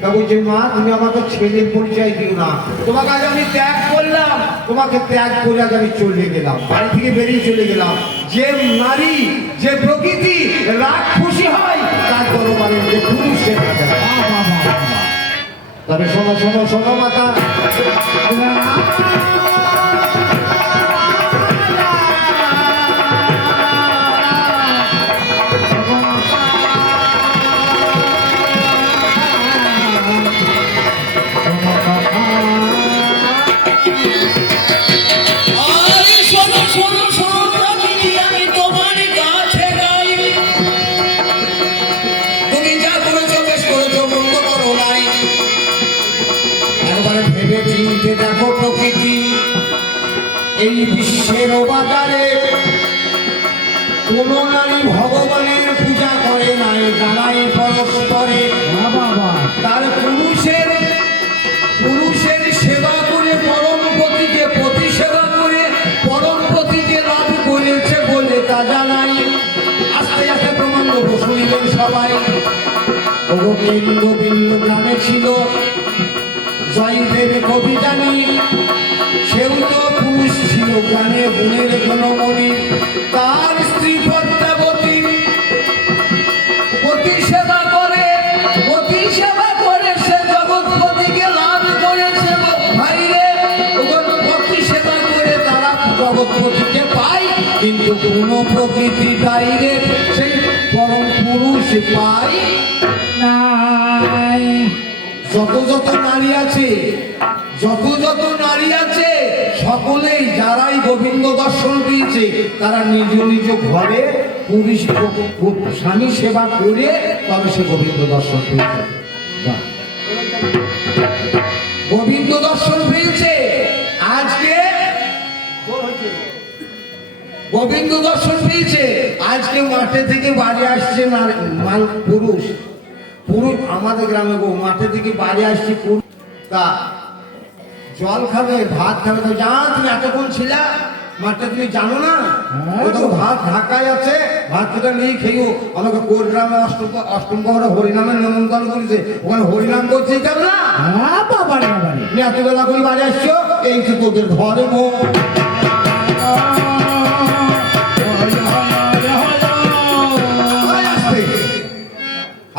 তা বলছে মা তুমি আমাকে ছেলের পরিচয় দিও না, তোমাকে আজ আমি ত্যাগ করলাম, তোমাকে ত্যাগ করে আজ আমি চলে গেলাম, বাড়ি থেকে বেরিয়ে চলে গেলাম। যে নারী, যে প্রকৃতি রাগ খুশি হয়, তার দরবারে যে পুরুষের তবে শোনো শোনো শোনো মাতা, দেখো প্রকৃতি, এই বিশ্বের বাজারে কোন নারী ভগবানের পূজা করে নাই, জানাই পরস্পরে তার পুরুষের সেবা করে পরম পতিকে, পতি সেবা করে পরম পতিকে লাভ করেছে বলে তা জানাই। আস্তে আস্তে প্রমাণ শুনিলেন সবাই। গোবিন্দ গ্রামে ছিল জয়দেব কবি জানি, সেও তো পুরুষ ছিল, গানে গুণের ঘনমণি। তার স্ত্রী পদ্মাবতী পতি সেবা করে সে জগৎপতিকে লাভ করেছে। ভাইরে পতি সেবা করে তারা জগৎপতিকে পায়, তো কোনো প্রকৃতি ডাইরেক্ট সেই পরম পুরুষ পাই নাই যত যত নারী আছে, যত যত নারী আছে, সকলেই যারাই গোবিন্দ দর্শন পেয়েছে তারা নিজ নিজ ঘরে পুরুষ স্বামী সেবা করে তবে সে গোবিন্দ দর্শন পেয়েছে। বাহ। গোবিন্দ দর্শন পেয়েছে আজকে, গোবিন্দ দর্শন পেয়েছে আজকে মাঠে থেকে বাড়ি আসছে পুরুষ পুরুষ আমাদের গ্রামে মাঠে থেকে বাড়ি আসছে পুরুষ, তা জল খাবে ভাত খাবে, তো যা তুমি এতক্ষণ ছিলা মাঠে, তুমি জানো না ওই তো ভাত ঢাকায় আছে, ভাত খেতে নিয়ে খেয়েও আমাকে কোর গ্রামে অষ্টম প্রহরে হরিনামের নিমন্ত্রণ করেছে, ওখানে হরিনাম করছে কেন না হ্যাঁ বাবা রে বাবা রে। তুমি এত বেলা করে বাড়ি আসছো, এই তো তোদের ঘরে বউ।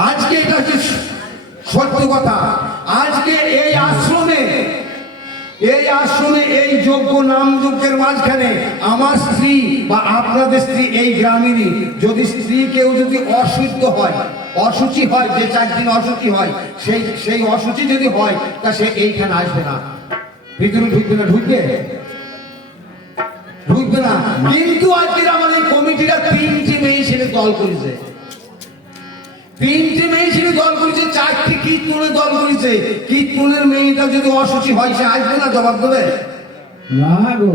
আজকে এটা হচ্ছে সত্য কথা। আজকে এই আশ্রমে এই যোগ্য নাম যজ্ঞের মাঝখানে আমার স্ত্রী বা আপনাদের স্ত্রী এই গ্রামেরই যদি স্ত্রী কেউ যদি অশুদ্ধ হয়, অসুচি হয়, যে 4 দিন অসুচি হয়, সেই অসুচি যদি হয় তা সে এইখানে আসবে না, ভিতরে ঢুকবে না, ঢুকবে না। কিন্তু আজকে আমাদের কমিটিরা 3টি মেয়ে ছেলে দল করেছে, 3টি মেয়ে ছেলে দল করেছে, 4টি কীর্তনের দল করেছে। কীর্তনের মেয়েটা যদি অসুচি হয় সে আসবে না, জবাব দেবে না গো।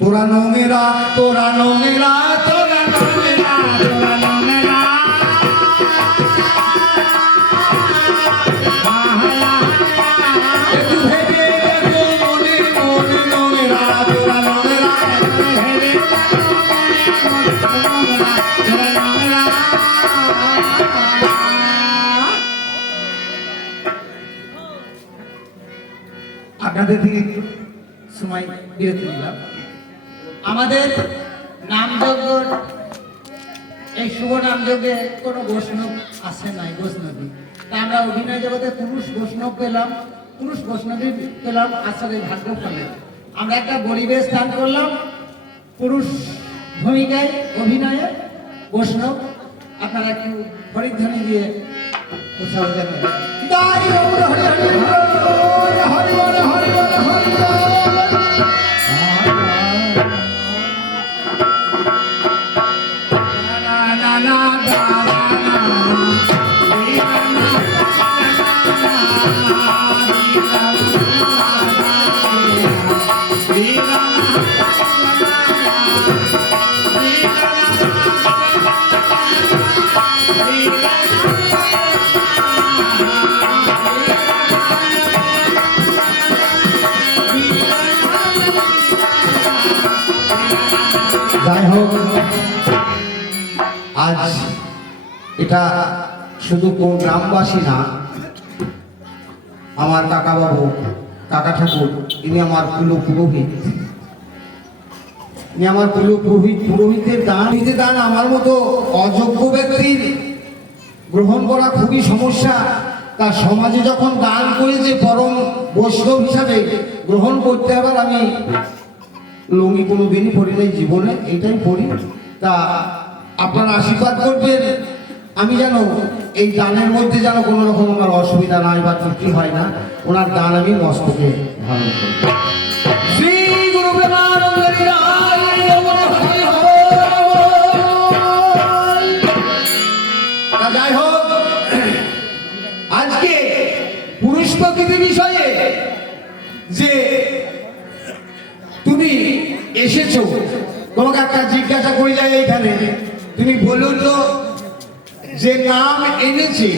তোরা নোংেরা, তোরা নোংেরা, তোরা নোংেরা, তোরা নোংরা একটু ভেবে দেখো মনে মনে নোংেরা, তোরা নোংেরা। আপনাদের থেকে একটু সময় বিরতি নিলাম। আমাদের নামযজ্ঞ, এই শুভ নামযজ্ঞে কোনো বৈষ্ণব আসে নাই, বৈষ্ণবী। তা আমরা অভিনয় জগতে পুরুষ বৈষ্ণব পেলাম, পুরুষ বৈষ্ণবী পেলাম আসলে ভাগ্য ফলে। আমরা একটা পরিবেশ দান করলাম পুরুষ ভূমিকায় অভিনয়ে বৈষ্ণব। আপনারা একটু হরিধ্বনি দিয়ে উৎসাহ জানাবেন। তাই আমরা হরি হরি বল, হরি বল, হরি বল, হরি বল। যাই হোক, আজ এটা শুধু কোন গ্রামবাসী না, আমার কাকা বাবু, কাকা ঠাকুর, ইনি আমার কুলো পুরোহিত, ইনি আমার কুলো পুরোহিতের দান আমার মতো অযোগ্য ব্যক্তির গ্রহণ করা খুবই সমস্যা। তার সমাজে যখন দান করেছে পরম বৈষ্ণব হিসাবে গ্রহণ করতে হবে। আমি লুঙ্গি কোনোদিনই পরি নাই জীবনে, এইটাই পরি। তা আপনারা আশীর্বাদ করবেন আমি যেন এই দানের মধ্যে যেন কোনো রকম আমার অসুবিধা নাই বা ত্রুটি হয় না। ওনার দান আমি মস্তকে ধারণ করি। শ্রী গুরু প্রেমানন্দ হরি হরি বল। তা যাই হোক, আজকে পুরুষ প্রকৃতি বিষয়ে যে তুমি এসেছো, তোমাকে একটা জিজ্ঞাসা করি যায় এইখানে, তুমি বলুন তো যে নাম এনেছে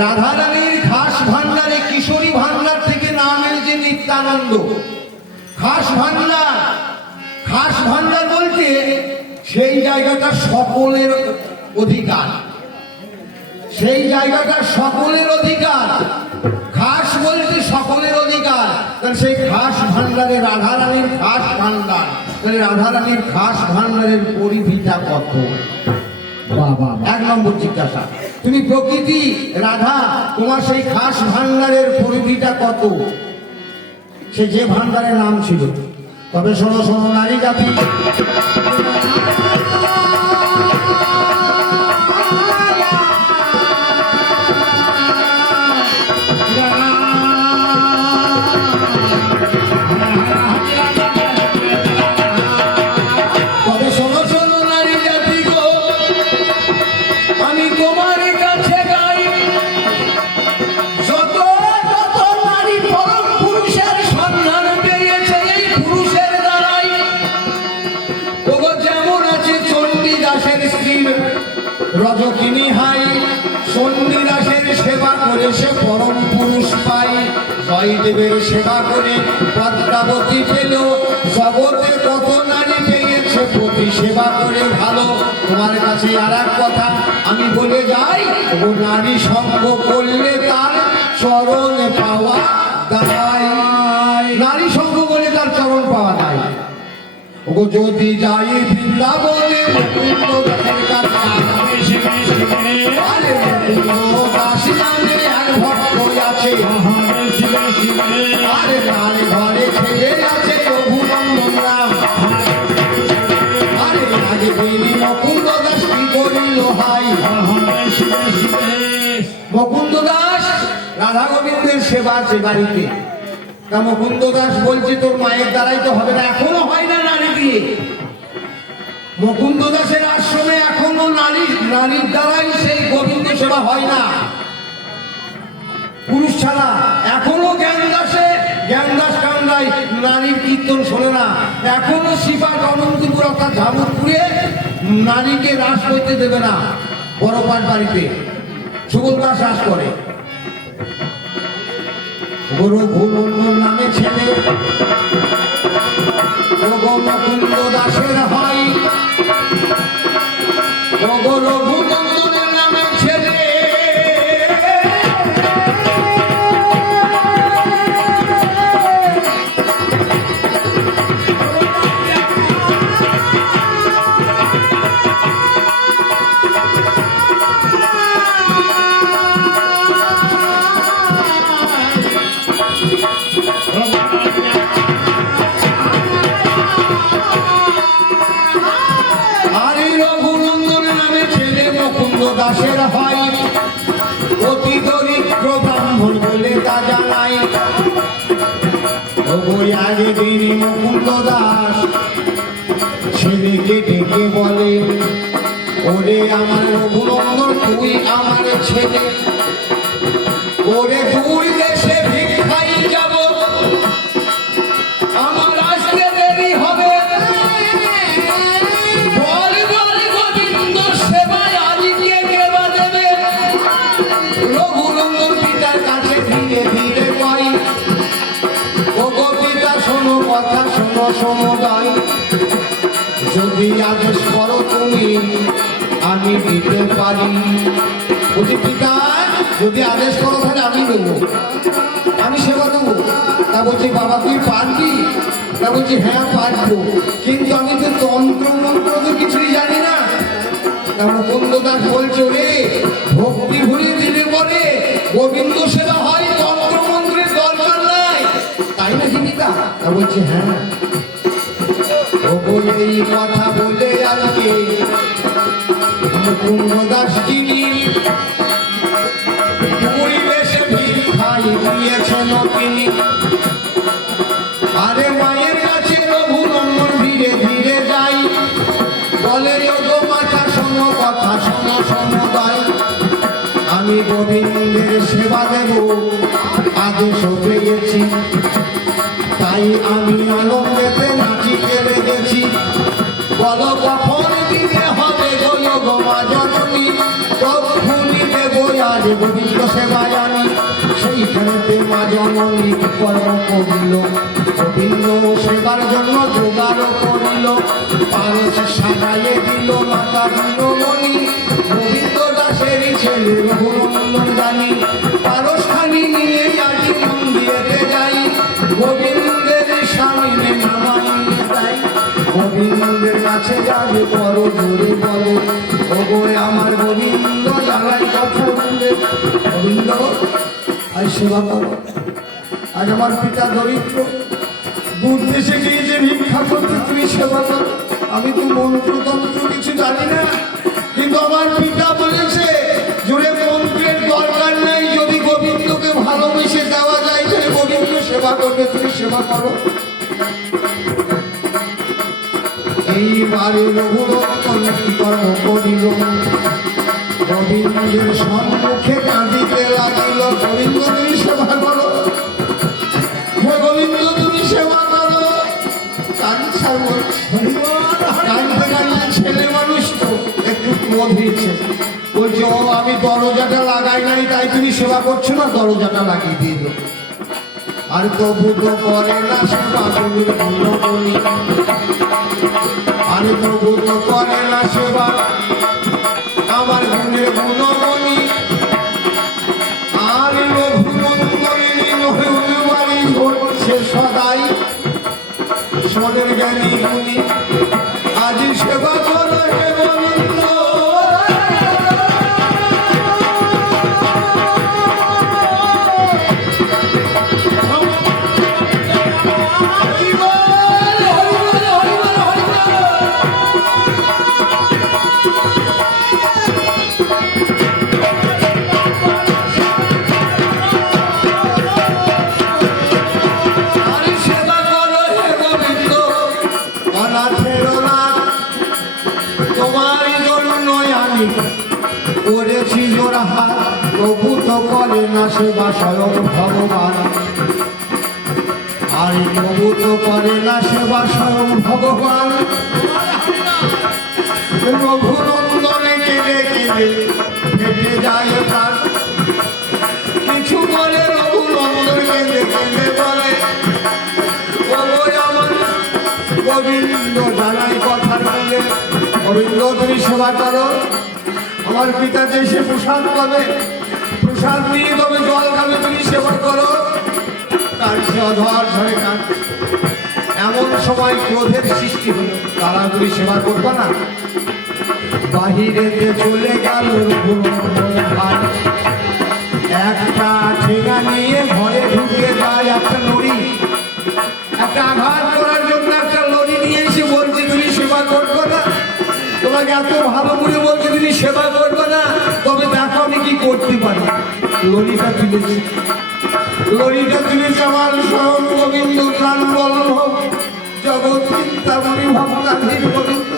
রাধারানীর খাস ভান্ডারে, কিশোরী ভান্ডার থেকে নাম এনেছে নিত্যানন্দ। খাস ভান্ডার বলতে সেই জায়গাটা সকলের অধিকার, সেই জায়গাটা সকলের অধিকার। খাস বলতে সকলের অধিকার, তাহলে সেই খাস ভান্ডারে রাধারানীর খাস ভান্ডার, তাহলে রাধারানীর খাস ভান্ডারের পরিধিটা কত? বাবা 1 নম্বর জিজ্ঞাসা, তুমি প্রকৃতি রাধা, তোমার সেই খাস ভান্ডারের পরিধিটা কত? সে যে ভান্ডারের নাম ছিল তবে শোনো শোনো নারী জাতি, তবে শোনো শোনো নারী জাতি গো, আমি তোমার কাছে গাই, যত যত নারী পরম পুরুষের সন্ধান পেয়েছে এই পুরুষের দ্বারাই। ওগো যেমন আছে চণ্ডীদাসের স্ত্রী রজকিনী হাই, চণ্ডীদাসের সেবা করে সে পরম পুরুষ পাই, জয়দেবের সেবা করে পদ্মাবতী পেল, জগতে কত নারী পেয়েছে পতি সেবা করে ভালো। তোমার কাছে আর এক কথা আমি বলে যাই, ও নারী সঙ্গ করলে তার চরণ পাওয়া দায়, নারী সঙ্গ করলে তার চরণ পাওয়া যায়। ও যদি যাই বৃন্দাবনে মুকুন্দ দাসের কাছে, আরে মুকুন্দ দাস নামে এক ভক্ত আছে, আরে তার ঘরে ছেলে আছে রঘুনন্দন রাম, আরে আগে বেরি মুকুন্দ দাস কি করিল হাই। মুকুন্দ দাস রাধা গোবিন্দের সেবা আছে বাড়িতে, তা মুকুন্দ দাস বলছে তোর মায়ের দ্বারাই তো হবে না, এখনো হয় না নারী দিয়ে। মুকুন্দ দাসের আশ্রমে এখনো নারীর দ্বারাই সেই গোবিন্দ সেবা হয় না, পুরুষ ছাড়া। এখনো জ্ঞানদাস কান্দাই নারীর কীর্তন শোনে না, এখনো শিবাট অনন্তপুর অর্থাৎ ঝামুরপুরে নারীকে রাস করতে দেবে না। বড় পাট বাড়িতে সুবল দাস রাস করে, রঘুনন্দন নামে ছেলে মুকুন্দ দাসের হয়, রঘুনন্দনের নামে ছেলে দাসের হয়, অতি দরিদ্র ব্রাহ্মণ বলে তা জানাই। ওই আগে দিনই মুকুন্দ দাস ছেলেকে ডেকে বলে, ওরে আমার রঘুনন্দন তুই আমার ছেলে, ওরে দূর দেশে ভিক্ষাই যাব, আমার আসতে দেরি হবে, রঘুনন্দন পিতার কাছে ধীরে ধীরে কয়, ওগো পিতা শোনো কথা শোনো সমুদায়, যদি আদেশ করো তুমি আমি দিতে পারি। বলছি পিতা যদি আদেশ করো তাহলে আমি দেবো, আমি সেবা দেবো। তা বলছি বাবা তুই পারবি? তা বলছি হ্যাঁ পারবো, কিন্তু আমি তো তন্ত্র মন্ত্র তো কিছুই জানি না। মুকুন্দ দাস বলছে রে ভক্তি ভুলিয়ে দিলে পরে গোবিন্দ সেবা হয়, তন্ত্র মন্ত্রের দরকার নাই, তাই নাকি পিতা? তা বলছে হ্যাঁ। ও বলে এই কথা বলে আজকে মুকুন্দ দাস যিনি পরিবেশে ভিক্ষাই দিয়েছেন তিনি, আরে মায়ের কাছে রঘুনন্দন ধীরে ধীরে যাই, বলে ওগো মাতা শোনো কথা শোনো সমুদায়, আমি গোবিন্দের সেবা দেব আদেশ পেয়েছি, তাই আমি আনন্দেতে নাচিতে লেগেছি। বলো কখন দিতে হবে বলো গো মা জননী, তখনই দেবো আজ গোবিন্দ সেবায় আমি। সেইখানেতে মা জননী কর্ম করিল, গোবিন্দ সেবার জন্য জোগাড় করিল, পারস সাজাইয়ে দিল মাতা দিল মণি, গোবিন্দ দাসের ছেলে রঘুনন্দন জানি, পারস খানি নিয়ে আজি মন্দিরেতে যাই, গোবিন্দের সামনে নামাইয়ে যাই, গোবিন্দের কাছে যাবে বড় জোরে বলো, ওগো আমার গোবিন্দ জ্বালাই কথা বলে, গোবিন্দ আজ সেবা করো, আজ আমার পিতা দরিদ্র, দূর দেশে গিয়েছে ভিক্ষা করতে, তুমি সেবা করো। আমি তো মন্ত্রতন্ত্র কিছু জানি না, কিন্তু আমার পিতা বলেছে জোরে মন্ত্রের দরকার নাই, যদি গোবিন্দকে ভালোবেসে দেওয়া যায় তাহলে গোবিন্দ সেবা করবে, তুমি সেবা করো। এইবারে রঘুরক্ষণ কি কর্ম করিল, গোবিন্দের সম্মুখে কাঁদিতে লাগিল। গোবিন্দ তুমি সেবা করো, হে গোবিন্দ তুমি সেবা করো। কাঁদতে কাঁদতে ছেলে মানুষ তো একটু ক্রোধ হয়েছে, বলছে ও আমি দরজাটা লাগাই নাই তাই তুমি সেবা করছো না, দরজাটা লাগিয়ে দিল। আর তবু তো করে না সেবা, তুমি ভালো করি। আর তবু তো করে না সেবা আমার গুণের গুণমণি। আর রঘুনন্দনী নহিবারি হচ্ছে সদাই সনের জ্ঞানী গুণী। আজ সেবা করো হে গোবিন্দ, করেছি জোড়াহা তবু তো করে না সেবা স্বয়ং ভগবান। আর তবু তো করে না সেবা স্বয়ং ভগবান। রঘুনন্দনে কেঁদে কেঁদে ফেটে যায় প্রাণ। কিছু বলে রঘুনন্দন কেঁদে কেঁদে বলে ওই আমার গোবিন্দ জানাই কথা বলে, গোবিন্দ তুমি সেবা করো। আমার পিতা যে সে প্রসাদ পাবে, প্রসাদ নিয়ে তবে জল খাবে, তুমি সেবা করো। কাঁদছে অধর ধরে কাঁদছে। এমন সময় ক্রোধের সৃষ্টি হলো, তারা তুমি সেবা করবে না। বাহিরেতে চলে গেল একটা ঠেঙা নিয়ে ঘরে ঢুকে যায় একটা লড়ি, একটা আঘাত করার জন্য একটা লড়ি নিয়ে এসে বলছে তুমি সেবা করবে না। তোমাকে এত ভালো করে বলছে তুমি সেবা করবে না, তবে দেখো আমি কি করতে পারি। লড়িটা তুলেছে, লড়িটা তুলেছে আমার স্বয়ং গোবিন্দ প্রাণ বল্লভ জগৎ চিন্তামণি ভক্তাধীর গোবিন্দ।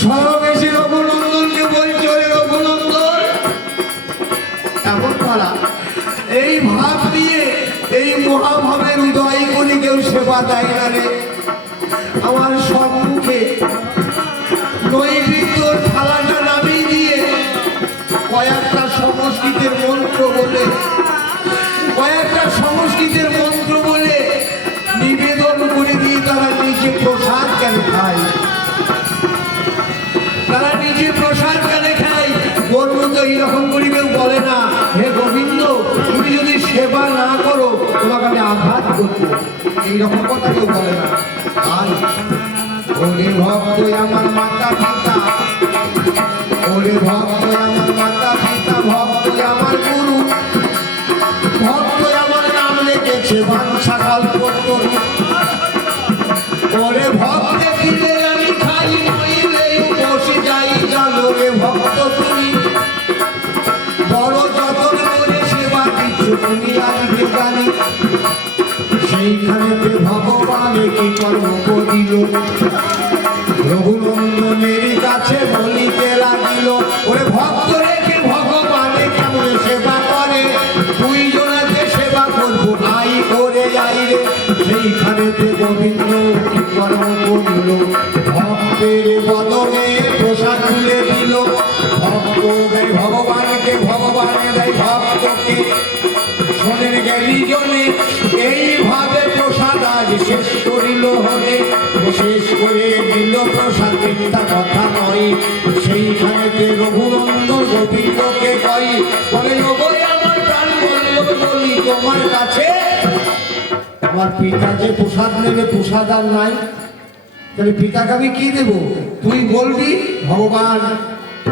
স্বয়ং এসে রঘুনন্দনকে বলছে ওরে রঘুনন্দন, এমন তারা এই ভাব দিয়ে এই মহাভাবের উদয় করে কেউ সেবা দেয় না রে। আমার সম্মুখে নৈবেদ্যর থালাটা নামিয়ে দিয়ে কয়েকটা সংস্কৃতের মন্ত্র বলে, কয়েকটা সংস্কৃতের মন্ত্র বলে নিবেদন করে দিয়ে তারা নিজে প্রসাদ কেন খায়, তারা নিজে প্রসাদ কেন খায়। বলল তো এইরকম করে কেউ বলে না হে গোবিন্দ তুমি যদি সেবা না করো তোমাকে আমি আঘাত করবো, এইরকম কথা কেউ বলে না। আর ওরে ভক্ত আমার মাতা পিতা, ওরে ভক্ত আমার মাতা পিতা, ভক্ত আমার গুরু, ভক্ত আমার নাম লেগেছে বাঞ্ছা কালপত্র। ওরে ভক্তে দিলে আমি খাই, নইলে বসে যাই জানো রে ভক্ত তুমি। বড় যতন করে সেবা দিচ্ছ তুমি আজকে জানি, সেইখানেতে ভগবান কি কর্ম করিল। রঘুনন্দনের কাছে বলিতে লাগিল ওরে ভক্ত রেখে ভগবানে কেমন সেবা করে, দুইজনাতে সেবা করবো আই করে যাই রে। সেইখানেতে গোবিন্দ কি কর্ম করিল, ভক্তের বদনে প্রসাদ তুলে দিল। ভক্ত দেয় ভগবানকে, ভগবানে দেয় ভক্তকে। শোনেন জ্ঞানী জনে এইভাবে প্রসাদ আজ শেষ করিল হলে, শেষ করে দিল প্রসাদ মিথ্যা কথা নয়। সেইখানেতে রঘুনন্দন গোবিন্দকে কই বলে ওগোই আমার প্রাণ বল্লভ বলি তোমার কাছে। আমার পিতা যে প্রসাদ নেবে, প্রসাদ আর নাই, তাহলে পিতাকে আমি কি দেব? তুই বলবি ভগবান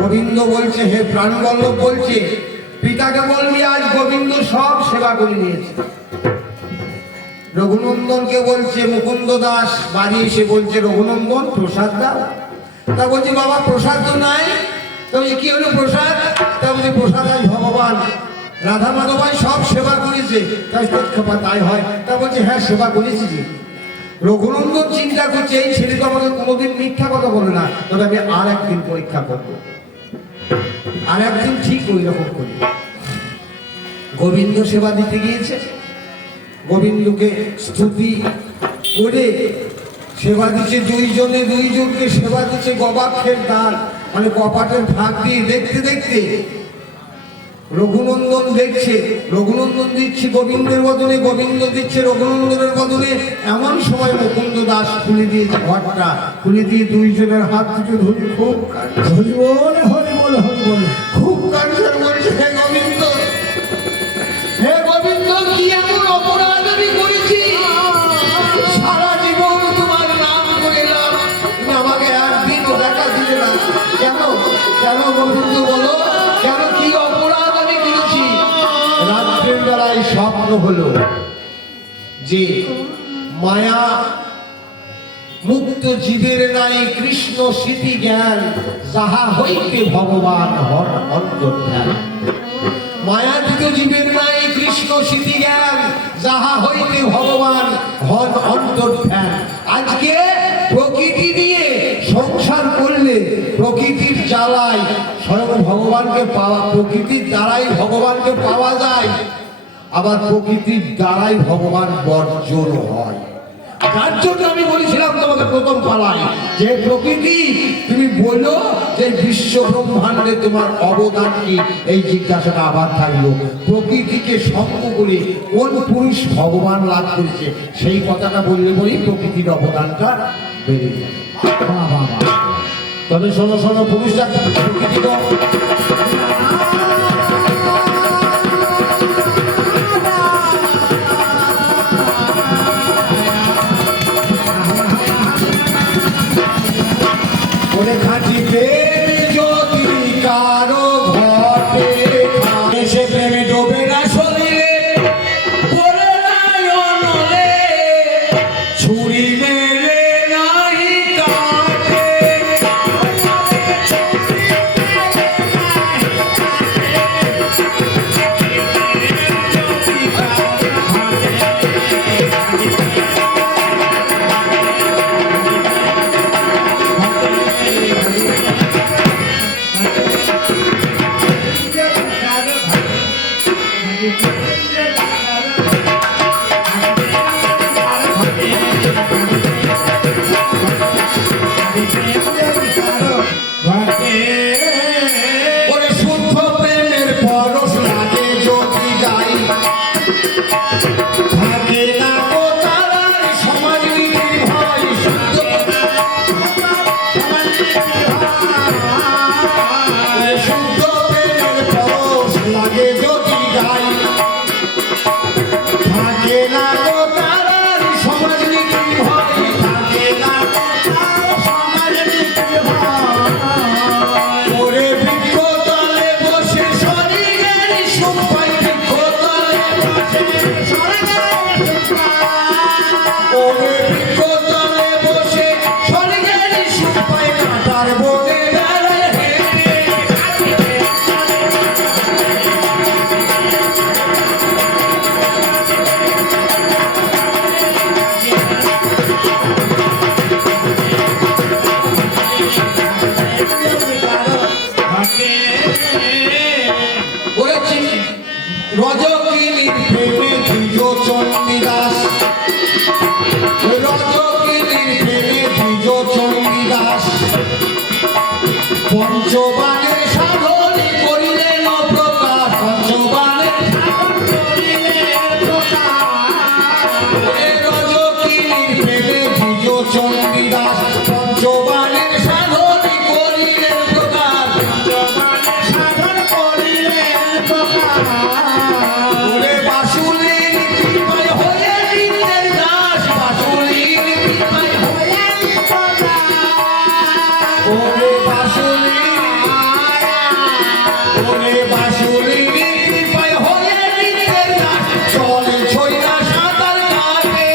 গোবিন্দ বলছে, হে প্রাণ বল্লভ বলছে, পিতাকে বলবি আজ গোবিন্দ সব সেবা করে নিয়েছে। রঘুনন্দনকে বলছে মুকুন্দ দাস বাড়ি এসে বলছে রঘুনন্দন প্রসাদ দাও। তা বলছি বাবা প্রসাদ তো নাই। তা বলছি কি হলো প্রসাদ? তা বলছি প্রসাদ আজ ভগবান রাধা মাধবাই সব সেবা করেছে তাই তোর তাই হয়। তা বলছে হ্যাঁ সেবা করেছি যে। রঘুনন্দন চিন্তা করছে এই ছেলে তো আমাকে কোনোদিন মিথ্যা কথা বলে না, তবে আমি আর একদিন পরীক্ষা করবো, আর একদিন ঠিক ওই রকম করি। গোবিন্দ সেবা দিতে গিয়েছে, গোবিন্দকে স্তুতি করে সেবা দিচ্ছে, দুইজনকে সেবা দিচ্ছে গবাক্ষের দান মানে কপাটের ভাগ দিয়ে। দেখতে দেখতে রঘুনন্দন দেখছে, রঘুনন্দন দিচ্ছে গোবিন্দের বদলে, গোবিন্দ দিচ্ছে রঘুনন্দনের বদলে। এমন সময় মুকুন্দ দাস খুলে দিয়েছে ঘরটা, খুলে দিয়ে দুইজনের হাত থেকে ধরে খুব হরি বল হরি বল হরি বল। খুব কাঁদছে, বলছে হে গোবিন্দ, হে গোবিন্দ কি এমন অপরাধ আমি করেছি? সারা জীবন তোমার নাম করিলাম, তুমি আমাকে একদিনও দেখা দিলে না। কেন কেন গোবিন্দ বলো, কেন কি অপরাধ আমি করেছি? রাত্রের বেলায় স্বপ্ন হলো যে মায়া মুক্ত জীবের নাই কৃষ্ণ স্মৃতি জ্ঞান, যাহা হইতে ভগবান হন অন্তর্ধান। মায়াতীত জীবের নাই কৃষ্ণ স্মৃতি জ্ঞান, যাহা হইতে ভগবান হন অন্তর্ধান। আজকে প্রকৃতি দিয়ে সংসার করলে প্রকৃতির জ্বালায় স্বয়ং ভগবানকে পাওয়া, প্রকৃতির দ্বারাই ভগবানকে পাওয়া যায়, আবার প্রকৃতির দ্বারাই ভগবান বর্জন হয়। যার জন্য আমি বলেছিলাম তোমাকে প্রথম পালায় যে প্রকৃতি তুমি বলো যে বিশ্ব ব্রহ্মাণ্ডে তোমার অবদান কি, এই জিজ্ঞাসাটা আবার থাকলো। প্রকৃতিকে সঙ্গ করে কোন পুরুষ ভগবান লাভ করেছে সেই কথাটা বললে বলেই প্রকৃতির অবদানটা বেড়ে যায়। তবে শোনো শোনো পুরুষরা প্রকৃতি তো খাঁটি প্রেম যদি কারো ঘটে, সে প্রেমে ডোবে না শরীরে, পড়ে নাই অনলে, ছুরি মেরে নাই কাটে। ওরে শুদ্ধ প্রেমের পরশ লাগে যদি গাই, থাকে না গো তারার সমাজ নীতির ভয়। শুদ্ধ শুদ্ধ প্রেমের পরশ লাগে যদি গাই, থাকে না গো তারার সমাজ নীতির ভয়, থাকে না গো তারার সমাজ নীতির ভয়। ওরে বৃক্ষ তলে বসে শরীরের সুখ পাই, বৃক্ষ তলে বসে শরীরের সুখ পাই। ওরে বৃক্ষ তলে বসে শরীরের সুখ পাই, কাঁটার বনে বেড়ায় হেঁটে। বলেছি রজকিনীর প্রেমে দ্বিজ চণ্ডীদাস, রজকিনীর প্রেমে দ্বিজ চণ্ডীদাস, পঞ্চবাণের সাধনে করিলেন প্রকাশ, পঞ্চবাণের সাধনে করিলেন প্রকাশ। রজকিনীর প্রেমে দ্বিজ চণ্ডীদাস, পঞ্চবাণের সাধনে করিলেন প্রকাশ, পঞ্চবাণের সাধন করিলেন প্রকাশ। ওরে বাসুলির কৃপায় হয়ে নিত্যের দাস, বাসুলির কৃপায় হয়ে নিত্যের দাস। ওরে বাসুলির কৃপায় হয়ে নিত্যের দাস, চলে ছইরা সাঁতার কাটে।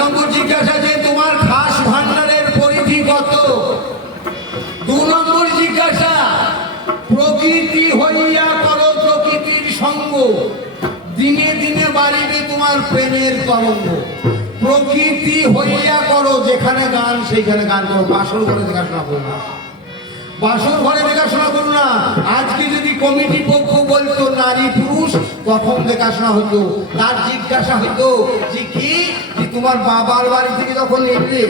নম্বর জিজ্ঞাসা যে তোমার খাস ভান্ডারের পরিধি কত? 2 নম্বর জিজ্ঞাসা প্রকৃতি হইয়া করো প্রকৃতির সঙ্গ, দিনে দিনে বাড়িবে তোমার প্রেমের তরঙ্গ। প্রকৃতি হইয়া করো, যেখানে গান সেইখানে গান করো, বাসর ঘরে দেখাশোনা করো না, বাসর ঘরে দেখাশোনা করো না। আজকে যদি কমিটি পক্ষ বলতো নারী পুরুষ, তখন দেখাশোনা হতো। তার জিজ্ঞাসা হতো যে কি যে তোমার বাবার বাড়ি থেকে যখন এলে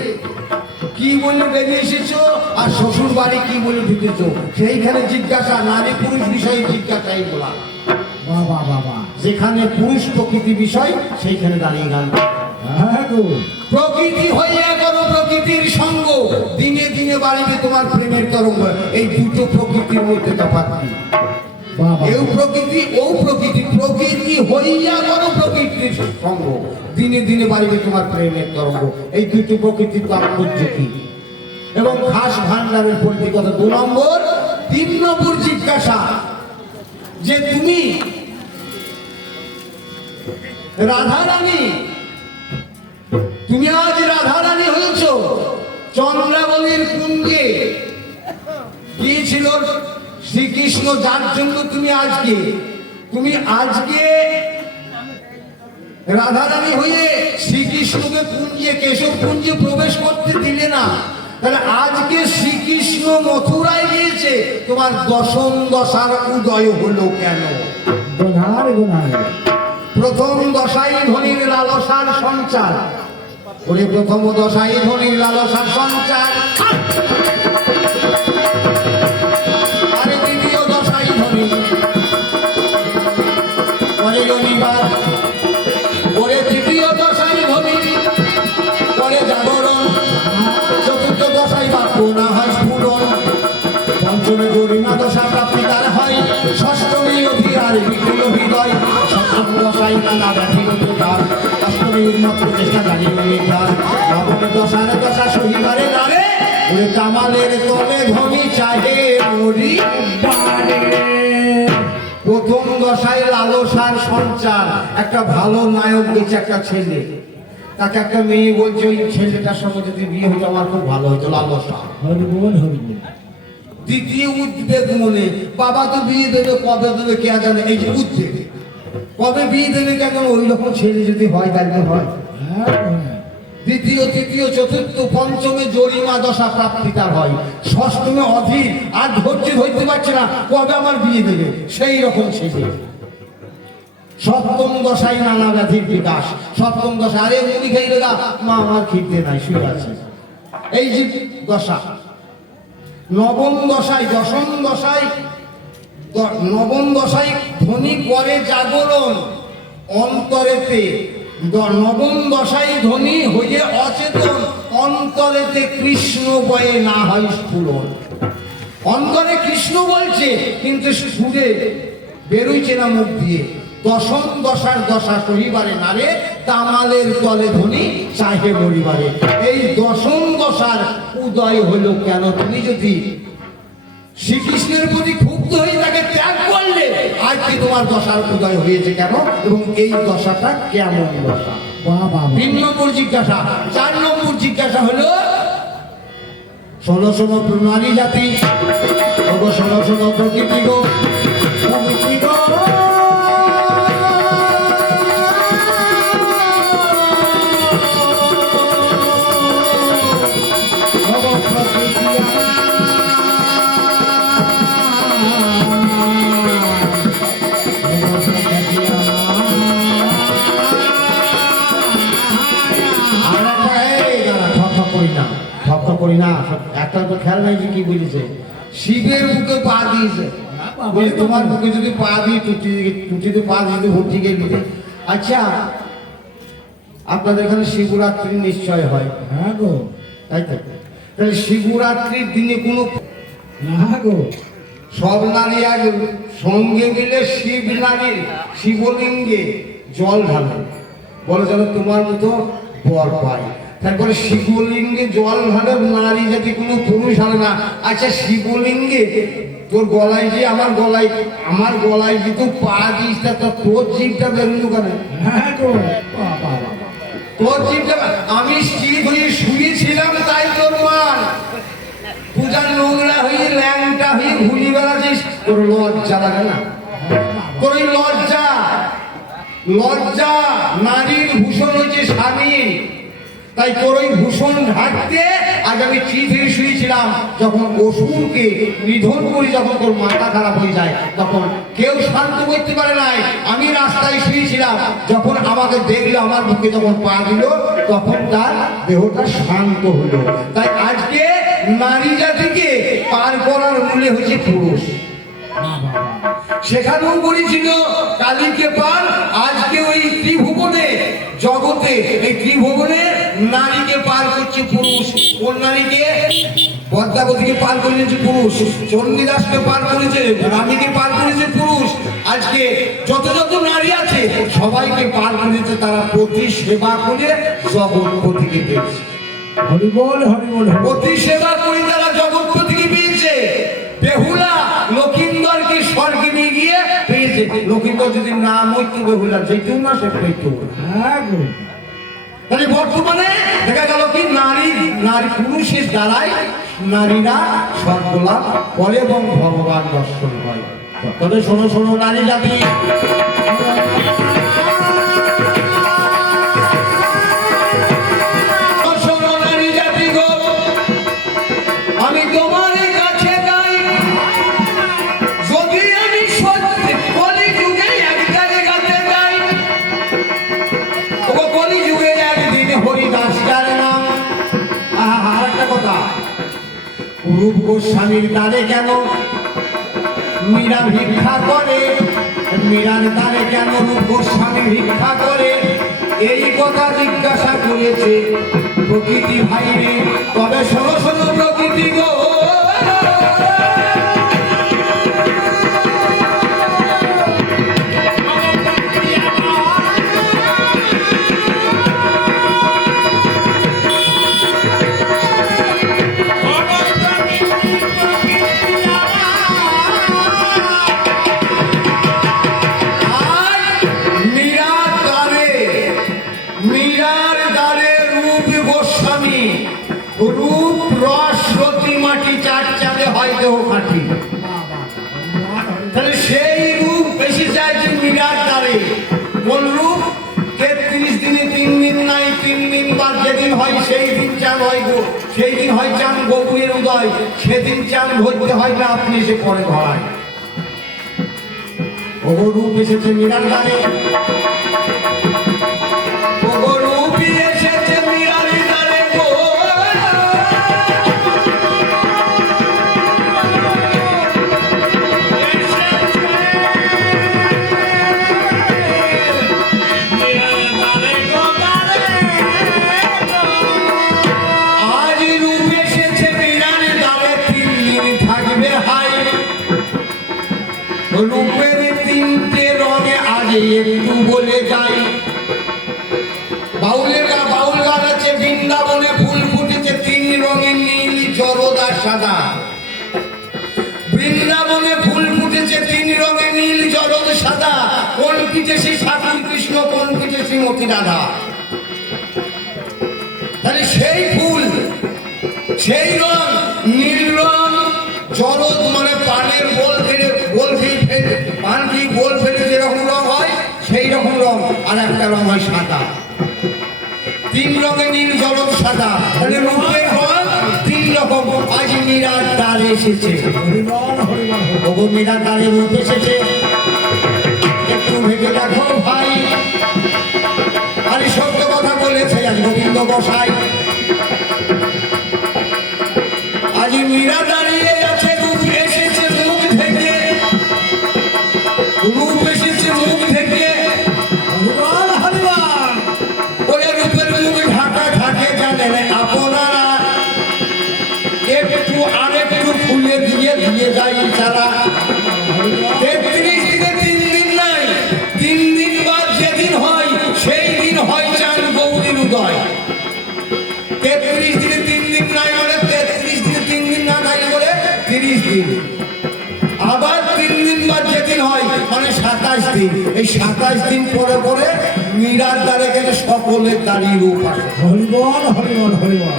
কি বলে বেরিয়ে এসেছো, আর শ্বশুর বাড়ি কি বলে ঢুকেছো, সেইখানে জিজ্ঞাসা। নারী পুরুষ বিষয়ে জিজ্ঞাসাই বলা। বাবা বাবা, যেখানে পুরুষ প্রকৃতি বিষয় সেইখানে দাঁড়িয়ে গান। হ্যাঁ গো, প্রকৃতি হইয়া করো প্রকৃতির সঙ্গ, দিনে দিনে বাড়িবে তোমার প্রেমের তরঙ্গ। এই দুটো প্রকৃতির মধ্যে তফাৎ কি? বাবা এও প্রকৃতি ও প্রকৃতি। প্রকৃতি হইয়া করো প্রকৃতির সঙ্গ, দিনে দিনে বাড়িবে তোমার প্রেমের তরঙ্গ। এই দুটো প্রকৃতির তাৎপর্য কি? এবং খাস ভান্ডারের পরিধি কত? 2 নম্বর। 3 নম্বর জিজ্ঞাসা যে তুমি রাধারানী, তুমি আজ রাধারানী হয়েছ চন্দ্রাবলীর কুঞ্জে। কি ছিল শ্রীকৃষ্ণ যার জন্য তুমি আজকে রাধারানী হয়ে শ্রীকৃষ্ণকে কুঞ্জে, কেশব কুঞ্জে প্রবেশ করতে দিলে না। তাহলে আজকে শ্রীকৃষ্ণ মথুরায় গিয়েছে, তোমার দশম দশার উদয় হলো কেন? গোনার গোনার, প্রথম দশাই ধনির লালসার সঞ্চার। ওরে প্রথম দশাই ধনির লালসার সঞ্চার, আরে দ্বিতীয় দশাই ধনি পরে রবিবার। ওরে তৃতীয় দশাই ধনি পরে জাগরণ। চতুর্থ দশাই বাক্য না হয় স্ফুরণ। পঞ্চমে গরিমা দশা প্রাপ্তি তার হয়। ষষ্ঠমী অধিকার বিপুল হৃদয়। সপ্তম দশাই নানা ব্যাধি তার। অষ্টমী উন্মত্ত চেষ্টা দাঁড়িয়ে তার। নবমী দশার দশা সহিবারে দাঁড়ে। ওরে কামালের তলে ধনী চাহে মরি বারে। প্রথম দশায় লালসার সঞ্চার। একটা ভালো নায়ক গেছে একটা ছেলে, তাকে একটা মেয়ে বলছে ওই ছেলেটার সঙ্গে যদি বিয়ে হতো আমার খুব ভালো হতো, লালসা। হরিবোল হরিবোল। দ্বিতীয় উদ্বেগ মনে, বাবা তো বিয়ে দেবে, কবে দেবে কে জানে। এই যে উদ্বেগ, কবে বিয়ে দেবে, কেমন ওই রকম ছেলে যদি হয় তাহলে হয়। হ্যাঁ হ্যাঁ, দ্বিতীয় তৃতীয় চতুর্থ পঞ্চমে জরিমা দশা প্রাপ্তি তার হয়। ষষ্ঠমে অধীর, আর ধৈর্য ধরতে পারছে না, কবে আমার বিয়ে দেবে, সেই রকম ছেলে। সপ্তম দশায় নানা ব্যাধির বিকাশ। সপ্তম দশা, আরে মুড়ি খেয়ে গা মা, আমার খিদে নাই, শুয়ে আছে, এই যে দশা। নবম দশায়, দশম দশায়, নবম দশায় ধনী করে জাগরণ অন্তরেতে। নবম দশায় ধনী হয়ে অচেতন, অন্তরেতে কৃষ্ণ বয়ে না হয় স্ফুরণ। অন্তরে কৃষ্ণ বলছে কিন্তু সুরে বেরোইছে না মুখ দিয়ে। দশম দশার দশা সহিবারে নারে, তামালের তলে ধনী চাহে মরিবারে। এই দশম দশার উদয় হলো কেন? তুমি যদি শ্রীকৃষ্ণের প্রতি ক্ষুব্ধ হয়ে তাকে ত্যাগ করলে, আজকে তোমার দশার উদয় হয়েছে কেন, এবং এই দশাটা কেমন দশা? বাবা 3 নম্বর জিজ্ঞাসা। 4 নম্বর জিজ্ঞাসা হলো শোনো শোনো নারী জাতি, শোনো শোনো প্রকৃতি গো, প্রকৃতি গো। করি না, একটা তো খেয়াল নাই যে কি বলেছে। শিবের বুকে পা দিয়েছে, বলে তোমার বুকে যদি পা দিয়ে টুটিতে পা দিতে ভর্তি গিয়ে দিতে। আচ্ছা, আপনাদের এখানে শিবরাত্রি নিশ্চয় হয়? হ্যাঁ গো, তাই তো। তাহলে শিবরাত্রির দিনে কোনো না গো, সব নারী আজ সঙ্গে মিলে শিব নারীর শিবলিঙ্গে জল ঢালে, বলে যেন তোমার মতো বর পায়। তারপরে শিবলিঙ্গে জল ঢালে নারী জাতি, কোনো পুরুষ হালে না। আচ্ছা, শিবলিঙ্গে তোর গলায় যে আমার গলায় যে তুই পা দিস, তা তোর জিভটা বেরোলো কেন? হ্যাঁ গো, বাবা বাবা। তোর চিন্তা আমি স্থির হয়ে শুয়েছিলাম তাই তোর মান পূজার নোংরা হয়ে ল্যাংটা হয়ে ঘুরি বেড়াচ্ছিস তোর লজ্জা লাগে না তোর ওই লজ্জা লজ্জা নারীর ভূষণ হচ্ছে স্বামী তাই তোর ওই ভূষণ ঢাকতে আজ আমি চিত হয়ে শুয়েছিলাম যখন অসুরকে নিধন করি যখন তোর মাথা খারাপ হয়ে যায় তখন কেউ শান্ত করতে পারে নাই আমি রাস্তায় শুয়েছিলাম যখন আমাকে দেখলো আমার বুকে যখন পা দিল তখন তার দেহটা শান্ত হলো তাই আজকে নারী জাতিকে পার করার মূল্য হচ্ছে পুরুষ সেখানেও বলেছিল কালীকে পার আজকে ওই ত্রিভুবনে জগতে এই ত্রিভুবনে নারীকে পার করছে পুরুষ কোন নারীকে পদ্মাবতীকে পার করেছে পুরুষ চণ্ডীদাসকে পার করেছে রানীকে পার করেছে পুরুষ আজকে যত যত নারী আছে সবাইকে পার করেছে তারা প্রতি সেবা করে জগৎপতিকে পেয়েছে হরিবল হরিবল প্রতি সেবা করে তারা জগৎপতিকে পেয়েছে বেহুলা লক্ষিন্দরকে স্বর্গে নিয়ে গিয়ে পেয়েছে লক্ষিন্দর যদি না মৃত্যু বেহুলা যেতেও না সে পেতেও না হ্যাঁ গো তাহলে বর্তমানে দেখা গেল কি নারী পুরুষের দ্বারাই নারীরা স্বর্গলাভ করে এবং ভগবান দর্শন হয় তবে শোনো শোনো নারী জাতি শোনো নারী জাতি গো আমি তোমার কাছে যাই যদি আমি সত্যি কলিযুগে এক জায়গাতে যাই ও কলিযুগে একদিন হরিদাস যার নাম আর একটা কথা রূপ গোস্বামীর দ্বারে কেন মীরা ভিক্ষা করে মীরার দ্বারে কেন রূপ গোস্বামী ভিক্ষা করে এই কথা জিজ্ঞাসা করেছে প্রকৃতি ভাইরে তবে শোনো শোনো প্রকৃতি গো রূপ রস রতি মাটি চার চাঁদে হয় দেহ খাঁটি তাহলে সেই রূপ বেশি চাইছে মীরার দ্বারে কোন রূপ 33 দিনে 3 দিন নাই 3 দিন বাদ যেদিন হয় সেই দিন চাঁদ হয় গো সেই দিন হয় চাঁদ গৌরের উদয় সেদিন চাঁদ ধরতে হয় না আপনি এসে পরে ধরায় ও রূপ এসেছে মীরার দ্বারে ও রূপ এসেছে মীরার দ্বারে গো রূপের তিনটে রঙে আগে একটু বলে যাই বাউল গান আছে বৃন্দাবনে ফুল ফুটেছে 3 রঙে নীল জরদা সাদা বৃন্দাবনে ফুল ফুটেছে 3 রঙে নীল জরদ সাদা কোন পিঠে শ্রী ঠাকুর কৃষ্ণ কোন পিঠে শ্রীমতী রাধা তাহলে সেই ফুল সেই রং নীল রং জরদ মানে পানের বোল ফেলে পান কি বোল ফেলে যেরকম রং হয় সেই রকম রং আর একটা রং হয় সাদা 3 রঙে নীল জরদ সাদা তাহলে রূপের রং 3 রকম আজ মীরার দ্বারে এসেছে ওগো মীরার দ্বারে রূপ এসেছে একটু ভেবে দেখো ভাই আরে সত্য কথা বলেছে আজ গোবিন্দ গোসাই আজ মীরা দাঁড়িয়ে আছে রূপ এসেছে মুখ থেকে রূপ এসেছে মুখ থেকে ওই রূপের মুখ ঢাকা ঢাকে জানেন আপনারা একটু আরেকটু ফুলে দিয়ে দিয়ে যায় তারা 33 দিনে 3 দিন নাই 3 দিন বাদ যেদিন হয় সেই দিন হয় চাঁদ গৌরীর উদয় 33 দিনে 3 দিন নাই মানে 33 দিনে 3 দিন না নাই বলে 30 দিন আবার 3 দিন বাদ যেদিন হয় মানে 27 দিন, এই 27 দিন পরে পরে মীরার দ্বারে গেলে সকলের দাঁড়িয়ে রূপ আসে। হরিবল হরিবল হরিবল।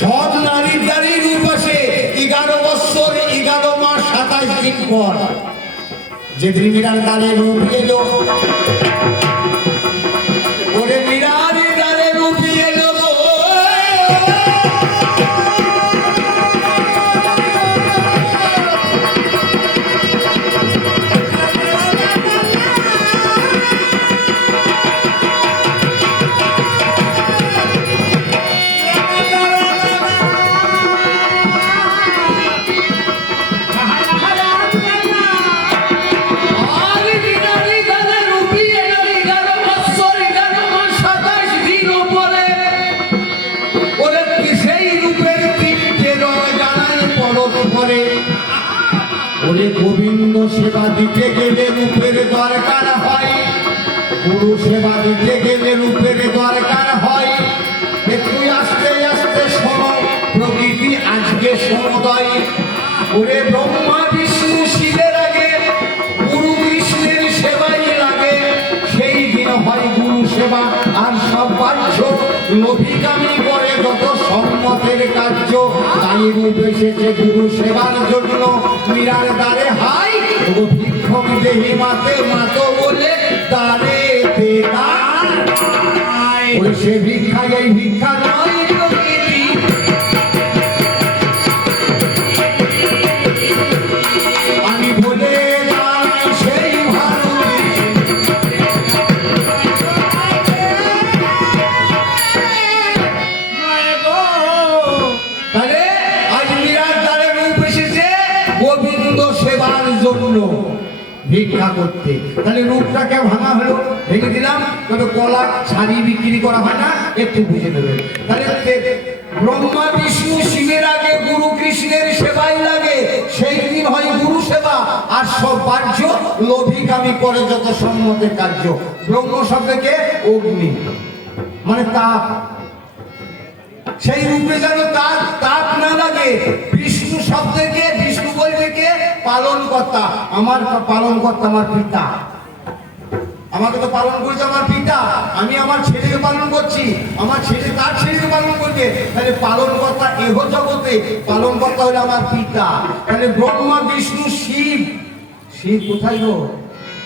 সব নারীর দাঁড়িয়ে রূপ আসে 11 বছর 11 মাস 27 দিন পর যেদিন মীরার দ্বারে রূপ এলো, ওরে মীরার দ্বারে রূপ এলো গো। ওরে গোবিন্দ সেবা দিতে গেলে রূপের দরকার হয়, গুরু সেবা দিতে গেলে রূপের দরকার হয়। একটু আস্তে আস্তে শোনো প্রকৃতি আজকে সমুদয়। ওরে ব্রহ্মা বিষ্ণু শিবের আগে গুরু কৃষ্ণের সেবাই লাগে, সেই দিন হয় গুরু সেবা। আর সব বাহ্য লোভিকামী করে যত সম্মতের কার্য, তাই রূপ এসেছে গুরু সেবার জন্য। মীরার দ্বারে হাই ও ভিক্ষক দেহি মাতে মাতো বলে দ্বারে দেদার। ওই সে ভিক্ষা, এই ভিক্ষা নয় প্রকৃতি। আমি বলে যাই সেই ভারতী। তাহলে আজ মীরার দ্বারে রূপ এসেছে গোবিন্দ সেবার জন্য, ভিক্ষা করতে। তাহলে রূপটাকে ভাঙা হলো, ভেঙে দিলাম। তবে কলা শাড়ি বিক্রি করা হয় না, একটু বুঝে নেবেন। তাহলে ব্রহ্মা বিষ্ণু শিবের আগে গুরু কৃষ্ণের সেবাই লাগে, সেই দিন হয় গুরু সেবা। আর সব বাহ্য লোভিকামী করে যত সম্মতের কার্য। ব্রহ্ম শব্দকে অগ্নি মানে তাপ, সেই রূপে যেন তার তাপ না লাগে। বিষ্ণু শব্দকে বিষ্ণু বলবে কে? পালন কর্তা। আমার পালন কর্তা আমার পিতা, আমাকে তো পালন করেছে আমার পিতা। আমি আমার ছেলেকে পালন করছি, আমার ছেলে তার ছেলেকে পালন করবে। তাহলে পালন কর্তা এহ জগতে, পালন কর্তা হলো আমার পিতা। তাহলে ব্রহ্মা বিষ্ণু শিব, শিব কোথায় গো?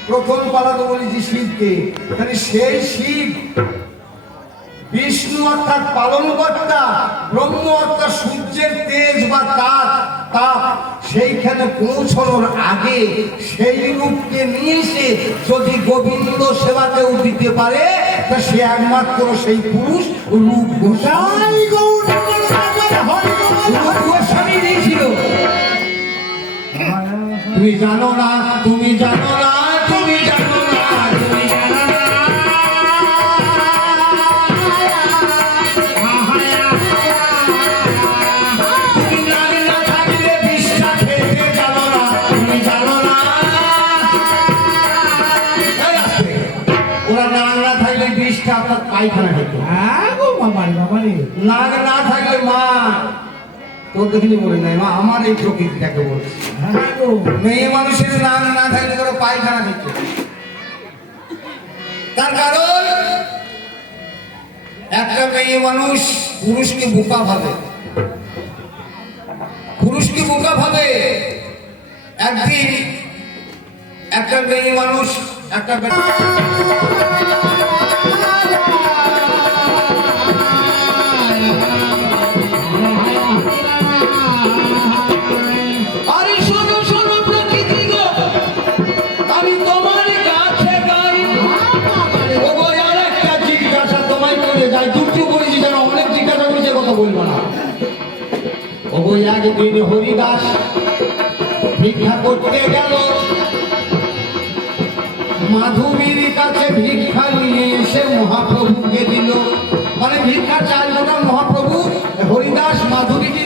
প্রথম পালাতে বলেছি শিবকে। তাহলে সেই শিব, বিষ্ণু অর্থাৎ পালন কর্তা, ব্রহ্ম অর্থাৎ সূর্যের তেজ বা তাপ, সেইখানে পৌঁছানোর আগে সেই রূপকে নিয়ে এসে যদি গোবিন্দ সেবাতেও দিতে পারে, তা সে একমাত্র সেই পুরুষ রূপ গোস্বামী। রূপ গোস্বামী দিয়েছিল। তুমি জানো না, তুমি জানো না, তুমি জানো না, তুমি জানো না। পায়খানা খেত। নাক না থাকলে মা তোর দেখিনি বলে নাই, মা আমার এই প্রকৃতিটাকে বলছে। মেয়ে মানুষের নাক না থাকলে করে পায়খানা খেত। তার কারণ একটা মেয়ে মানুষ পুরুষকে বোকা ভাবে, পুরুষকে বোকা ভাবে। একদিন একটা মেয়ে মানুষ একটা একদিন হরিদাস ভিক্ষা করতে গেল, মাধবীর কাছে ভিক্ষা নিয়ে এসে মহাপ্রভুকে দিল। মানে ভিক্ষা চাইলো না মহাপ্রভু, হরিদাস মাধবীকে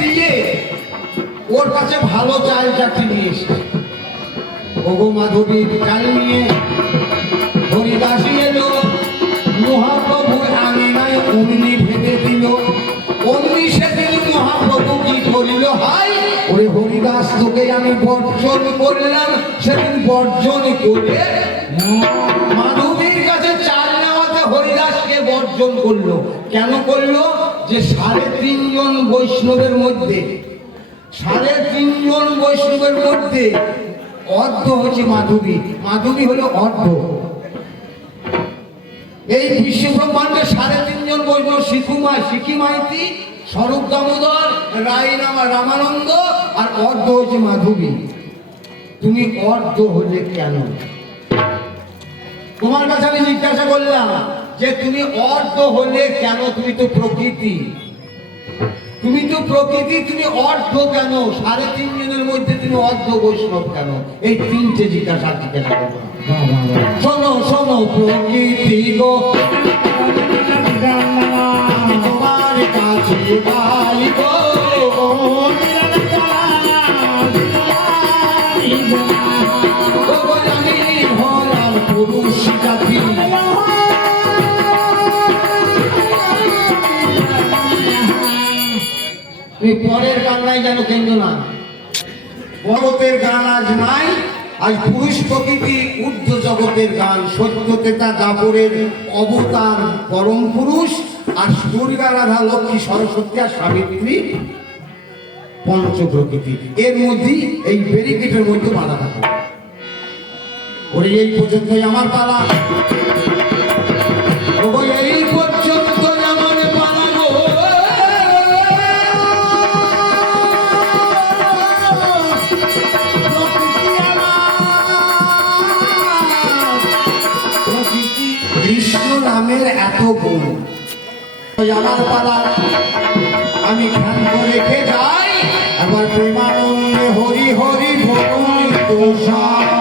দিয়ে ওর কাছে ভালো চাল চাকরি নিয়ে এসে, ওগো মাধবীর চাল নিয়ে হরিদাসী এলো, মহাপ্রভুর আঙিনায় অগ্নি ভেবে দিল। অমনি সেদিন মহাপ্রভু কি করিল হাই, ওরে হরিদাস তোকে আমি বর্জন করলাম। সেদিন বর্জন করে মাধবীর কাছে চাল নেওয়াতে হরিদাসকে বর্জন করলো। কেন করলো? যে 3.5 জন বৈষ্ণবের মধ্যে, 3.5 জন বৈষ্ণবের মধ্যে অর্ধ হচ্ছে মাধবী, মাধবী হলো অর্ধ। এই বিশ্ব ব্রহ্মাণ্ডে 3.5 জন বৈষ্ণব, শিখি মাইতি, স্বরূপ দামোদর, রামানন্দ, আর অর্ধ হচ্ছে মাধবী। তুমি অর্ধ হলে কেন? তোমার কাছে আমি জিজ্ঞাসা করলাম যে তুমি অর্ধ হলে কেন? তুমি তো প্রকৃতি, তুমি তো প্রকৃতি, তুমি অর্ধ কেন? 3.5 জনের মধ্যে তুমি অর্ধ বৈষ্ণব কেন? এই 3টে জিজ্ঞাসা করবো। শোনো শোনো প্রকৃতি গো, তোমার কাছে গাই গো, জানি ভরার পুরুষ জাতি। তুমি পরের গান নাই যেন কেন্দ্র না, জগতের গান আজ নাই। আজ পুরুষ প্রকৃতি ঊর্ধ্ব জগতের গান, সত্যতেতা দাপরের অবতার পরম পুরুষ, আর দুর্গা রাধা লক্ষ্মী সরস্বতী আর সাবিত্রী পঞ্চ প্রকৃতি। এর মধ্যেই এই ব্যারিকেডের মধ্যে বাধা থাকে। ওরে এই পর্যন্তই আমার পালা, এই পর্যন্ত আমার পালা গো। কৃষ্ণ নামের এত গুণ, আমার পালা আমি ক্ষান্ত রেখে যাই। আবার প্রেমানন্দে হরি হরি ভগবান